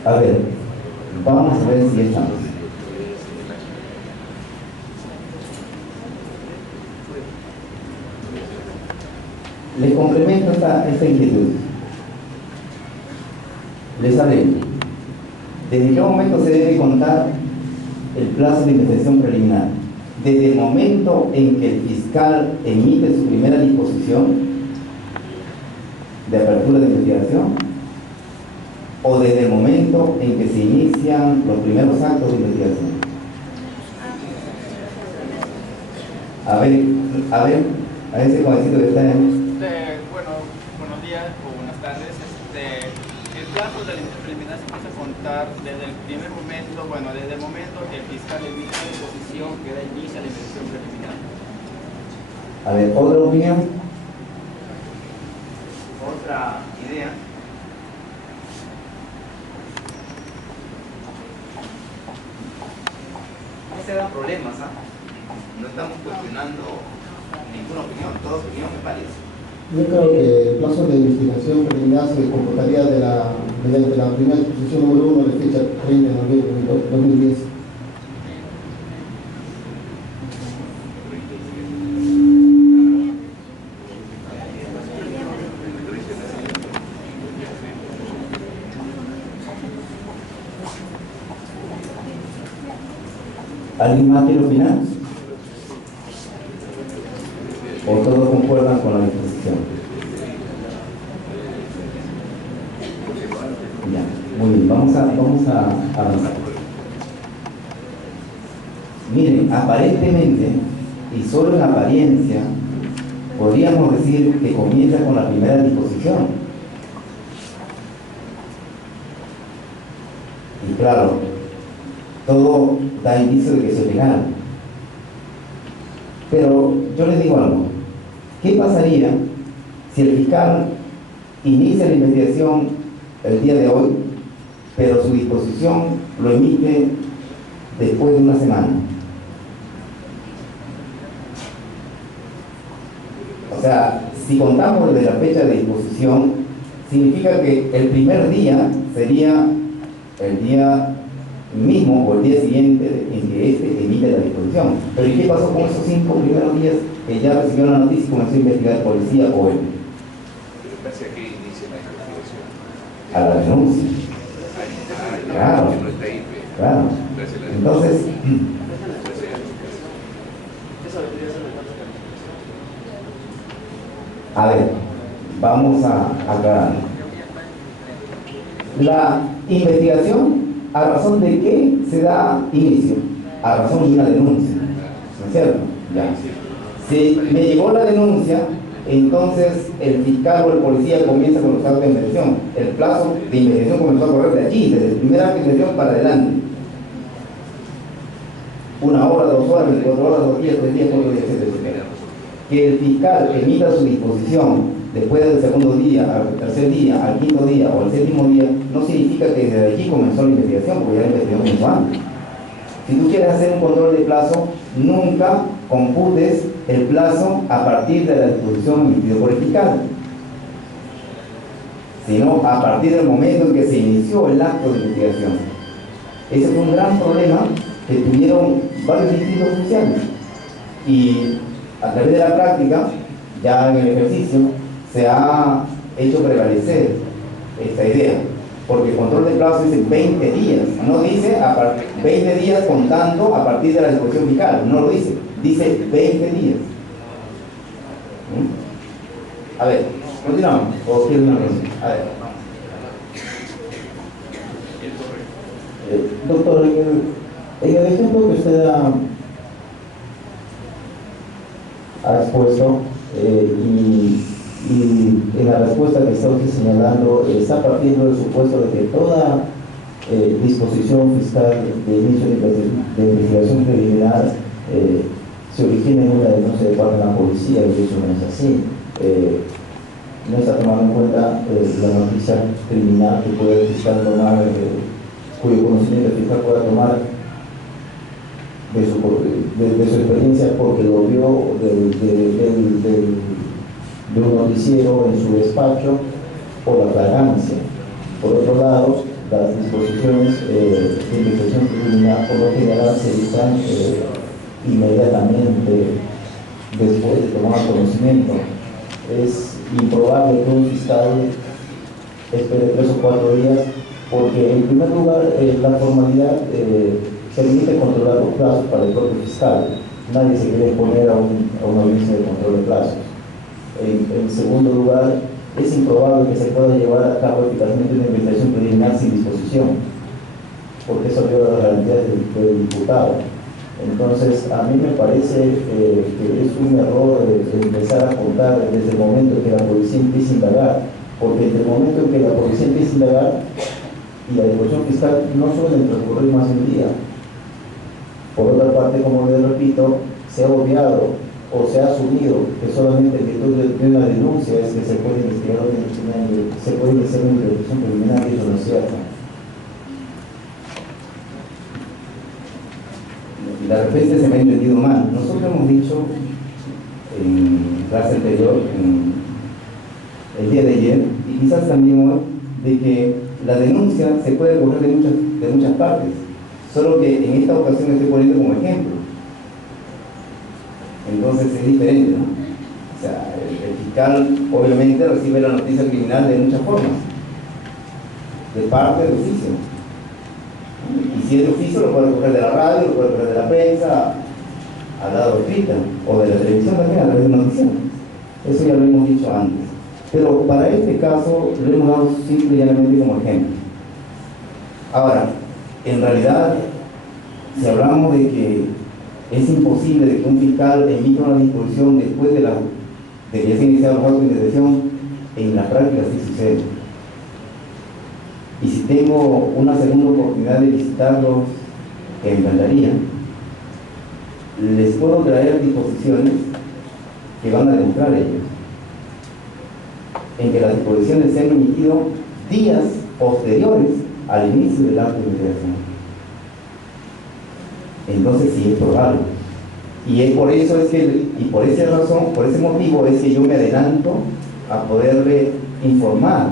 A ver, vamos a ver si estamos. Les complemento esta inquietud. Les haré. ¿Desde qué momento se debe contar el plazo de investigación preliminar? ¿Desde el momento en que el fiscal emite su primera disposición de apertura de investigación? ¿O desde el momento en que se inician los primeros actos de investigación? A ver ese jovencito que está en... Bueno, buenos días o buenas tardes. el plazo de la investigación preliminar se empieza a contar desde el primer momento, bueno, desde el momento que el fiscal emite la disposición que da inicio a la investigación preliminar. A ver, ¿otra opinión? ¿Otra idea? No se dan problemas, ¿ah? No estamos cuestionando ninguna opinión, toda opinión me parece. Yo creo que el plazo de investigación preliminar se comportaría mediante la primera disposición número 1 de fecha 30 de noviembre de 2010. ¿Alguien más quiere opinar? ¿O todos concuerdan con la disposición? Ya, muy bien, vamos a avanzar. Miren, aparentemente, y solo en apariencia, podríamos decir que comienza con la primera disposición. Y claro, todo da indicio de que eso es legal. Pero yo les digo algo. ¿Qué pasaría si el fiscal inicia la investigación el día de hoy, pero su disposición lo emite después de una semana? O sea, si contamos desde la fecha de disposición, significa que el primer día sería el día mismo o el día siguiente en que éste emite la disposición. Pero ¿y qué pasó con esos 5 primeros días que ya recibió la noticia y comenzó a investigar el policía o él? ¿Pasa que inicia la investigación? A la denuncia. Claro. Claro. Entonces, a ver, vamos a aclarar. La investigación, ¿a razón de qué se da inicio? A razón de una denuncia, ¿no es cierto? Ya. Si me llegó la denuncia, entonces el fiscal o el policía comienza con los actos de investigación. El plazo de investigación comenzó a correr de allí, desde el primer acto de investigación para adelante. 1 hora, 2 horas, 24 horas, 2 días, 3 días, 4 días, etc. Que el fiscal emita su disposición después del segundo día, al tercer día, al quinto día o al séptimo día, no significa que desde allí comenzó la investigación, porque ya la investigación comenzó antes. Si tú quieres hacer un control de plazo, nunca computes el plazo a partir de la disposición emitida por el fiscal, sino a partir del momento en que se inició el acto de investigación. Ese fue un gran problema que tuvieron varios distritos judiciales, y a través de la práctica, ya en el ejercicio, se ha hecho prevalecer esta idea, porque el control de plazo dice 20 días, no dice 20 días contando a partir de la disposición fiscal, no lo dice, dice 20 días. A ver, continuamos, o quieren una cosa. A ver. Doctor, en el ejemplo que usted ha expuesto, y en la respuesta que está usted señalando, está partiendo del supuesto de que toda disposición fiscal de inicio de investigación preliminar se origina en una denuncia de parte de la policía, y eso no es así. No está tomando en cuenta la noticia criminal que puede el fiscal tomar, cuyo conocimiento el fiscal pueda tomar de su experiencia, porque lo vio de un noticiero en su despacho, o la flagrancia. Por otro lado, las disposiciones de investigación preliminar por lo general se dictan inmediatamente después de tomar conocimiento. Es improbable que un fiscal espere 3 o 4 días, porque en primer lugar la formalidad permite controlar los plazos para el propio fiscal. Nadie se quiere exponer a una audiencia de control de plazos. En segundo lugar, es improbable que se pueda llevar a cabo eficazmente una investigación preliminar sin disposición, porque eso viola las garantías del imputado. Entonces, a mí me parece que es un error empezar a contar desde el momento que la policía empieza a indagar, porque entre el momento en que la policía empieza a indagar y la disposición fiscal no suelen transcurrir más de un día. Por otra parte, como les repito, se ha obviado o se ha asumido que solamente en virtud de una denuncia es que se puede investigar se puede iniciar una investigación preliminar, y eso no es cierto. De repente se me ha entendido mal. Nosotros hemos dicho en clase anterior, el día de ayer, y quizás también hoy, de que la denuncia se puede ocurrir de muchas partes, solo que en esta ocasión estoy poniendo como ejemplo. Entonces es diferente, ¿no? O sea, el fiscal obviamente recibe la noticia criminal de muchas formas, de parte del oficio. Y si es de oficio, lo puede recoger de la radio, lo puede recoger de la prensa, al lado escrita, o de la televisión también, a través de noticias. Eso ya lo hemos dicho antes. Pero para este caso lo hemos dado simple y llanamente como ejemplo. Ahora, en realidad, si hablamos de que es imposible de que un fiscal emita una disposición después de que ya se iniciaron los actos de investigación, en la práctica sí sucede. Y si tengo una segunda oportunidad de visitarlos, que me encantaría, les puedo traer disposiciones que van a demostrar ellos, en que las disposiciones se han emitido días posteriores al inicio del acto de investigación. Entonces sí es probable. Y es por eso y por esa razón, por ese motivo es que yo me adelanto a poderle informar,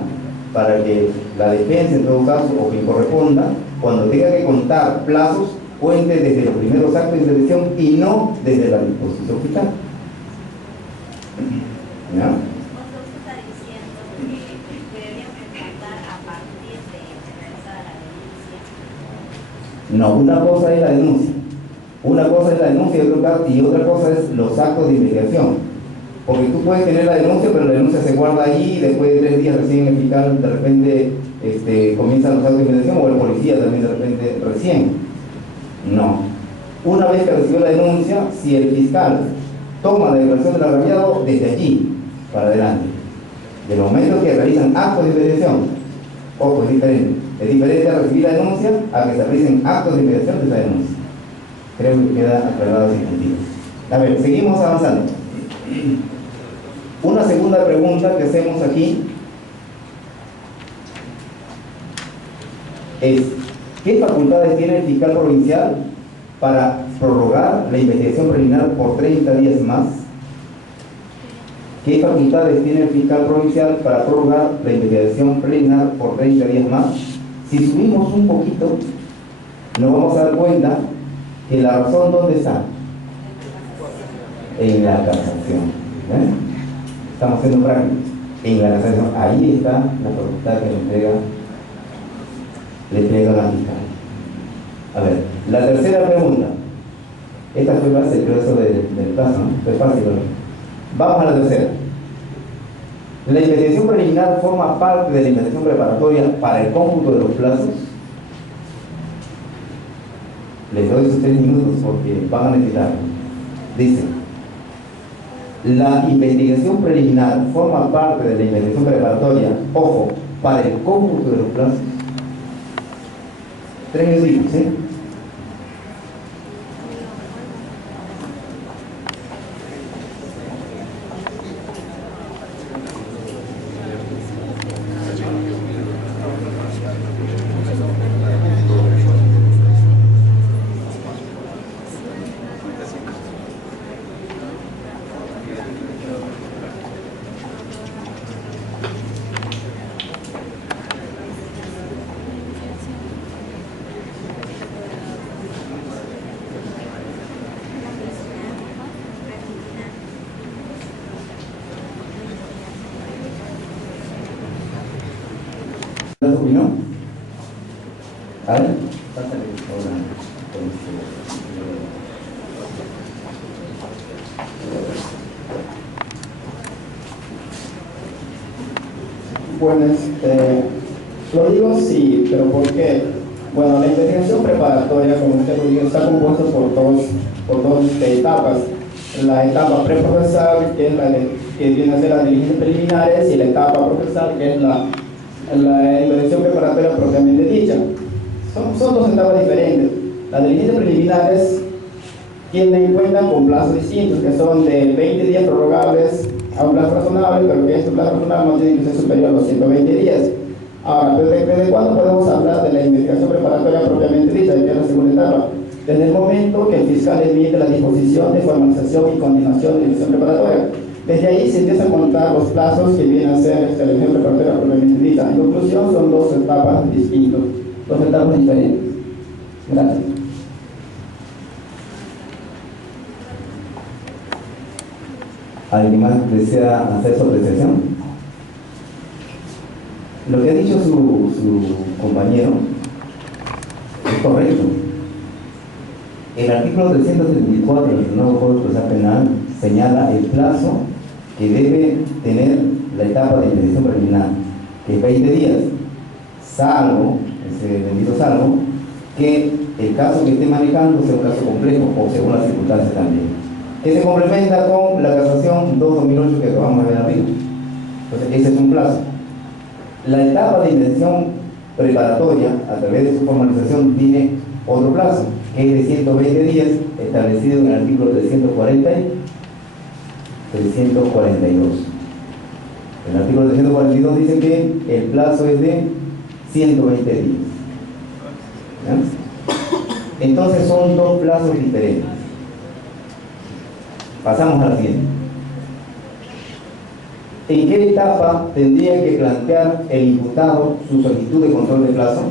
para que la defensa en todo caso, o quien corresponda, cuando tenga que contar plazos, cuente desde los primeros actos de investigación y no desde la disposición fiscal. ¿Ya? Usted está diciendo que deberían presentar a partir de realizada la denuncia. No, una cosa es la denuncia. Una cosa es la denuncia y otra cosa es los actos de investigación. Porque tú puedes tener la denuncia, pero la denuncia se guarda ahí y después de 3 días recién el fiscal de repente comienzan los actos de investigación, o el policía también de repente recién. No. Una vez que recibió la denuncia, si el fiscal toma la declaración del agraviado, desde allí para adelante. De los momentos que realizan actos de investigación, ojo, es diferente. Es diferente a recibir la denuncia a que se realicen actos de investigación de esa denuncia. Creo que queda aclarado ese sentido. A ver, seguimos avanzando. Una segunda pregunta que hacemos aquí es: ¿qué facultades tiene el fiscal provincial para prorrogar la investigación preliminar por 30 días más? ¿Qué facultades tiene el fiscal provincial para prorrogar la investigación preliminar por 30 días más? Si subimos un poquito, nos vamos a dar cuenta que la razón, ¿dónde está? En la casación. Estamos siendo prácticos. En la casación, ahí está la facultad que le entrega la fiscal. A ver, la tercera pregunta. Esta fue base, creo, eso del plazo, ¿no? Fue fácil, ¿no? Vamos a la tercera. ¿La investigación preliminar forma parte de la investigación preparatoria para el cómputo de los plazos? Les doy esos 3 minutos porque van a necesitarlo. Dice: la investigación preliminar forma parte de la investigación preparatoria, ojo, para el cómputo de los plazos. 3 minutitos, ¿sí? ¿Tu opinión? A ver, pásale ahora. Bueno, lo digo sí, pero ¿por qué? Bueno, la investigación preparatoria, como usted lo dijo, está compuesta por dos etapas. La etapa preprocesal, que es la de que viene a ser las diligencias preliminares, y la etapa procesal, que es la evaluación preparatoria propiamente dicha. Son dos etapas diferentes. Las diligencias preliminares tienen en cuenta con plazos distintos, que son de 20 días prorrogables a un plazo razonable, pero que este plazo razonable no tiene que ser superior a los 120 días. Ahora, ¿desde cuándo podemos hablar de la investigación preparatoria propiamente dicha, que es la segunda etapa? Desde el momento que el fiscal emite la disposición de formalización y continuación de la investigación preparatoria. Desde ahí se empiezan a contar los plazos que vienen a ser la investigación preparatoria propiamente dicha. En conclusión, son dos etapas distintas, dos etapas diferentes. Gracias. ¿Alguien más desea hacer su apreciación? Lo que ha dicho su compañero es correcto. El artículo 334 del nuevo Código Procesal Penal señala el plazo que debe tener la etapa de investigación preliminar, que es 20 días, salvo, ese bendito salvo, que el caso que esté manejando sea un caso complejo o según las circunstancias también, que se complementa con la casación 2-2008 que acabamos de ver arriba. Entonces, ese es un plazo. La etapa de investigación preparatoria, a través de su formalización, tiene otro plazo, que es de 120 días, establecido en el artículo 340 y 342. El artículo 342 dice que el plazo es de 120 días. ¿Ya? Entonces son dos plazos diferentes. Pasamos a la siguiente. ¿En qué etapa tendría que plantear el imputado su solicitud de control de plazo?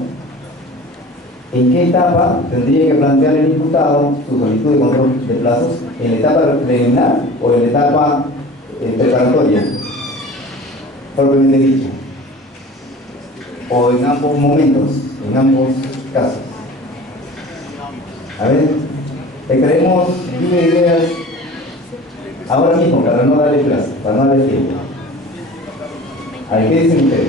¿En qué etapa tendría que plantear el imputado su solicitud de control de plazos? ¿En la etapa preliminar o en la etapa preparatoria? Propiamente dicho. O en ambos momentos, en ambos casos. A ver, te creemos lluvia de ideas ahora mismo para no darle plazo, para no darle tiempo. A ver, ¿qué dicen ustedes?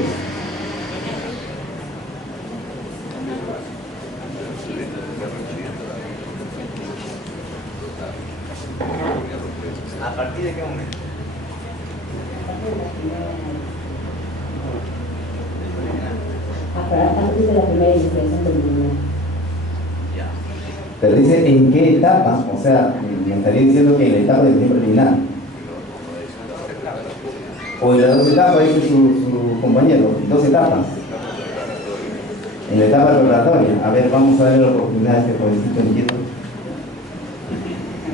¿A partir de qué momento? A partir de la primera investigación preliminar. Pero dice en qué etapa, o sea, me estaría diciendo que en la etapa de investigación preliminar. O en las dos etapas, dice su compañero, dos etapas. En la etapa preparatoria. A ver, vamos a darle la oportunidad a este jovencito inquieto.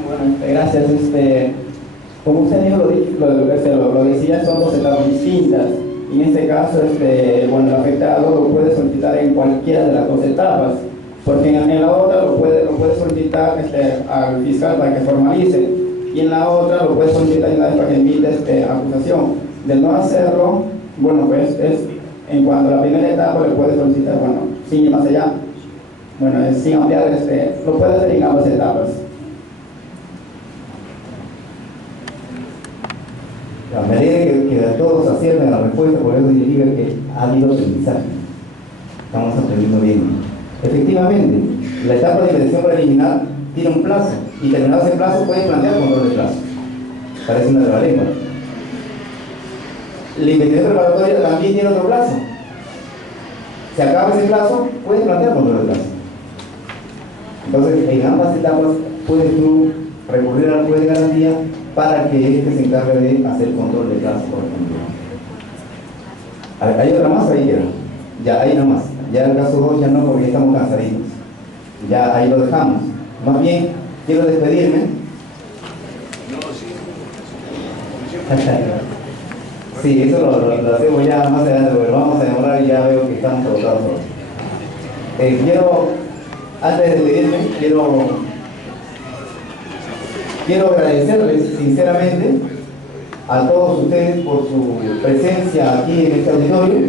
Bueno, gracias. Como usted dijo, lo decía, son dos etapas distintas. Y en este caso, bueno, el afectado lo puede solicitar en cualquiera de las dos etapas, porque en la otra lo puede solicitar al fiscal para que formalice, y en la otra lo puede solicitar una vez para que emite acusación. De no hacerlo, bueno, pues es en cuanto a la primera etapa le puede solicitar, bueno, sin ir más allá, bueno, sin ampliar, lo puede hacer en ambas etapas. Me alegra que todos acierten a la respuesta, por eso significa que ha habido aprendizaje. Estamos aprendiendo bien. Efectivamente, la etapa de investigación preliminar tiene un plazo, y terminado ese plazo puede plantear control de plazo. Parece una trabalengua. La investigación preparatoria también tiene otro plazo. Se acaba ese plazo, puedes plantear control de plazo. Entonces, en ambas etapas puedes tú recurrir al juez de garantía para que éste se encargue de hacer control de plazo, por ejemplo. A ver, ¿hay otra más? Ahí queda. Ya, hay una más. Ya el caso 2 ya no, porque ya estamos cansaditos. Ya ahí lo dejamos. Más bien, quiero despedirme. Sí, eso lo hacemos ya más adelante, porque vamos a demorar y ya veo que estamos agotados. Antes de despedirme, quiero agradecerles sinceramente a todos ustedes por su presencia aquí en este auditorio.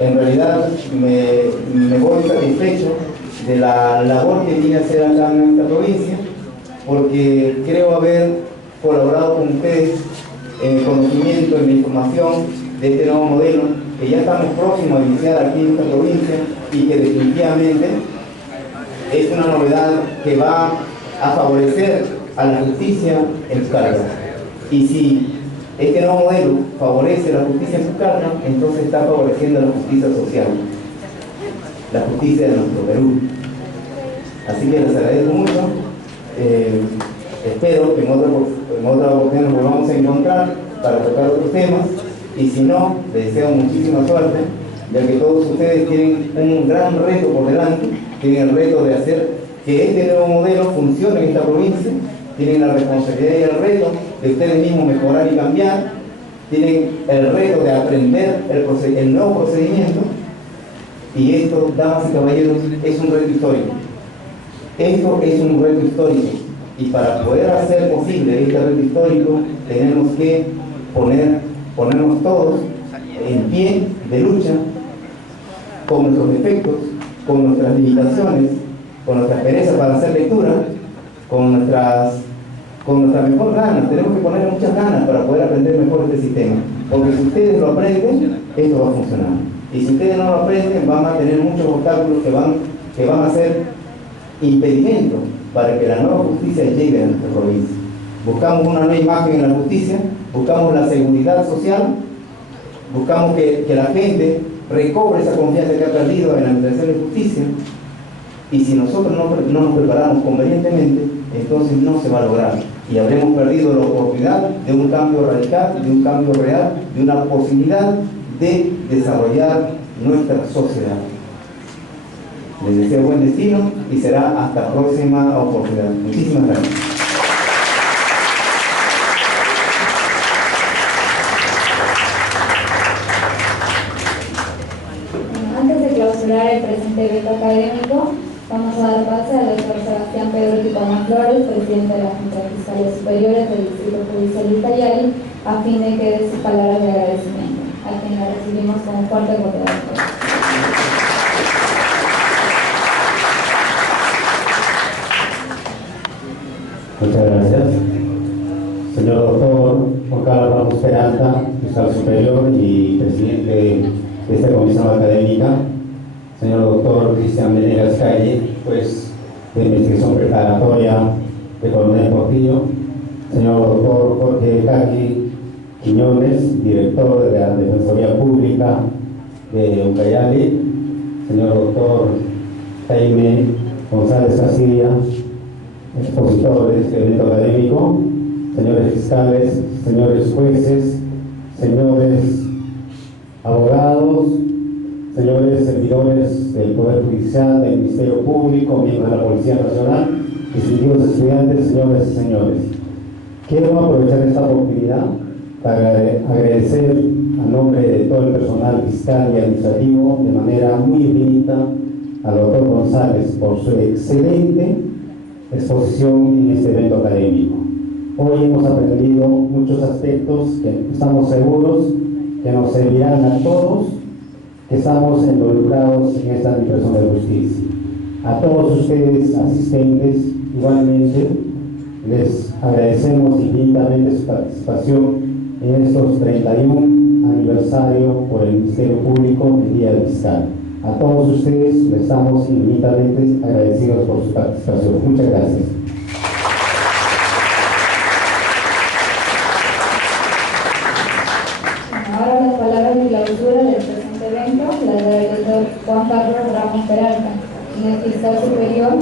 En realidad me voy satisfecho de la labor que viene a hacer acá en esta provincia, porque creo haber colaborado con ustedes en el conocimiento, en la información de este nuevo modelo que ya estamos próximos a iniciar aquí en esta provincia, y que definitivamente es una novedad que va a favorecer a la justicia en Euskadi. Y si este nuevo modelo favorece la justicia en su carga, entonces está favoreciendo la justicia social, la justicia de nuestro Perú. Así que les agradezco mucho. Espero que en otra oportunidad nos volvamos a encontrar para tocar otros temas, y si no, les deseo muchísima suerte, ya que todos ustedes tienen un gran reto por delante. Tienen el reto de hacer que este nuevo modelo funcione en esta provincia, tienen la responsabilidad y el reto de ustedes mismos mejorar y cambiar, tienen el reto de aprender el nuevo procedimiento, y esto, damas y caballeros, es un reto histórico. Esto es un reto histórico, y para poder hacer posible este reto histórico tenemos que ponernos todos en pie de lucha, con nuestros defectos, con nuestras limitaciones, con nuestra pereza para hacer lectura, con nuestra mejor ganas. Tenemos que poner muchas ganas para poder aprender mejor este sistema, porque si ustedes lo aprenden, esto va a funcionar, y si ustedes no lo aprenden, van a tener muchos obstáculos que van a ser impedimento para que la nueva justicia llegue a nuestra provincia. Buscamos una nueva imagen en la justicia, buscamos la seguridad social, buscamos que la gente recobre esa confianza que ha perdido en la administración de justicia, y si nosotros no nos preparamos convenientemente, entonces no se va a lograr, y habremos perdido la oportunidad de un cambio radical, de un cambio real, de una posibilidad de desarrollar nuestra sociedad. Les deseo buen destino y será hasta la próxima oportunidad. Muchísimas gracias. Antes de clausurar el presente evento académico, vamos a dar pase al doctor Sebastián Pedro Ticoma Flores, presidente de la Junta de Fiscales Superiores del Distrito Judicial de Ucayali, a fin de que dé sus palabras de agradecimiento, a quien la recibimos con un fuerte voto de aplauso. Muchas gracias. Señor doctor Juan Carlos Ramos Peralta, fiscal superior y presidente de esta comisión académica. Señor doctor Cristian Venegas Calle, juez de investigación preparatoria de Coronel Portillo. Señor doctor Jorge Caqui Quiñones, director de la Defensoría Pública de Ucayali. Señor doctor Jaime González Castilla, expositor de este evento académico. Señores fiscales, señores jueces, señores abogados, señores servidores del Poder Judicial, del Ministerio Público, miembros de la Policía Nacional, distinguidos estudiantes, señores y señores. Quiero aprovechar esta oportunidad para agradecer a nombre de todo el personal fiscal y administrativo de manera muy bonita al doctor González por su excelente exposición en este evento académico. Hoy hemos aprendido muchos aspectos que estamos seguros que nos servirán a todos que estamos involucrados en esta administración de justicia. A todos ustedes asistentes, igualmente, les agradecemos infinitamente su participación en estos 31 aniversario por el Ministerio Público del Día del Fiscal. A todos ustedes les estamos infinitamente agradecidos por su participación. Muchas gracias. Ahora las palabras de clausura del presente evento las dará el doctor Juan Carlos Ramos Peralta, quien es fiscal superior,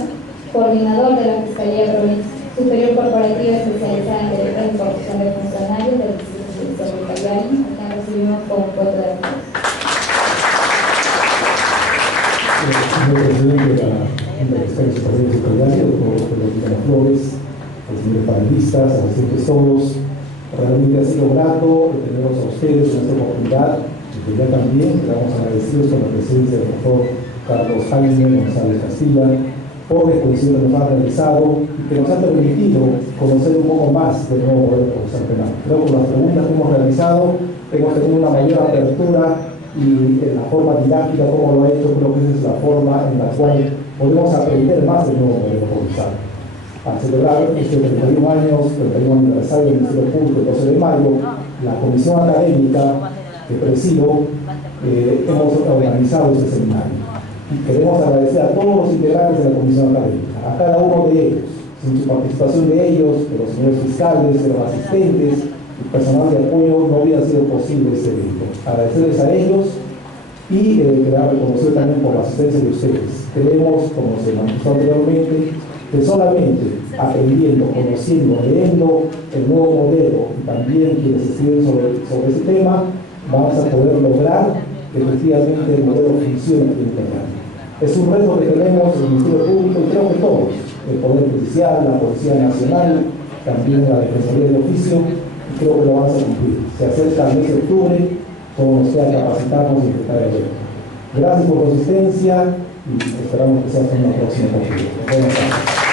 coordinador de la Fiscalía Superior Corporativa especializada en Derecho de Corrupción de Funcionarios del Distrito Judicial de Ucayali, a quien recibimos con un voto de aplauso. Señor presidente de la Junta de Fiscales Superiores de Ucayali, doctor Ticoma Flores, señores panelistas, asistentes todos, realmente ha sido grato tenerlos a ustedes en esta oportunidad, y ya también estamos agradecidos con la presencia del doctor Carlos Jaime González Castilla por la exposición que nos ha realizado y que nos ha permitido conocer un poco más del nuevo modelo procesal penal. Creo que con las preguntas que hemos realizado hemos tenido una mayor apertura, y en la forma didáctica como lo ha hecho, creo que esa es la forma en la cual podemos aprender más del nuevo modelo procesal. Al celebrar este 31 aniversario del Ministerio Público, el 12 de mayo, la comisión académica que presido, hemos organizado este seminario. Y queremos agradecer a todos los integrantes de la comisión académica, a cada uno de ellos. Sin su participación de ellos, de los señores fiscales, de los asistentes, personal de apoyo no hubiera sido posible este evento. Agradecerles a ellos y quedar reconocido también por la asistencia de ustedes. Creemos, como se manifestó anteriormente, que solamente aprendiendo, conociendo, leyendo el nuevo modelo y también quienes escriben sobre ese tema, vamos a poder lograr que efectivamente el modelo funcione aquí en Internet. Es un reto que tenemos el Ministerio Público y creo que todos, el Poder Judicial, la Policía Nacional, también la Defensoría del Oficio, y creo que lo vamos a cumplir. Se acerca el mes de octubre, todos nos queda capacitarnos y enfrentar el reto. Gracias por su asistencia y esperamos que sea hasta una próxima oportunidad. Buenas tardes.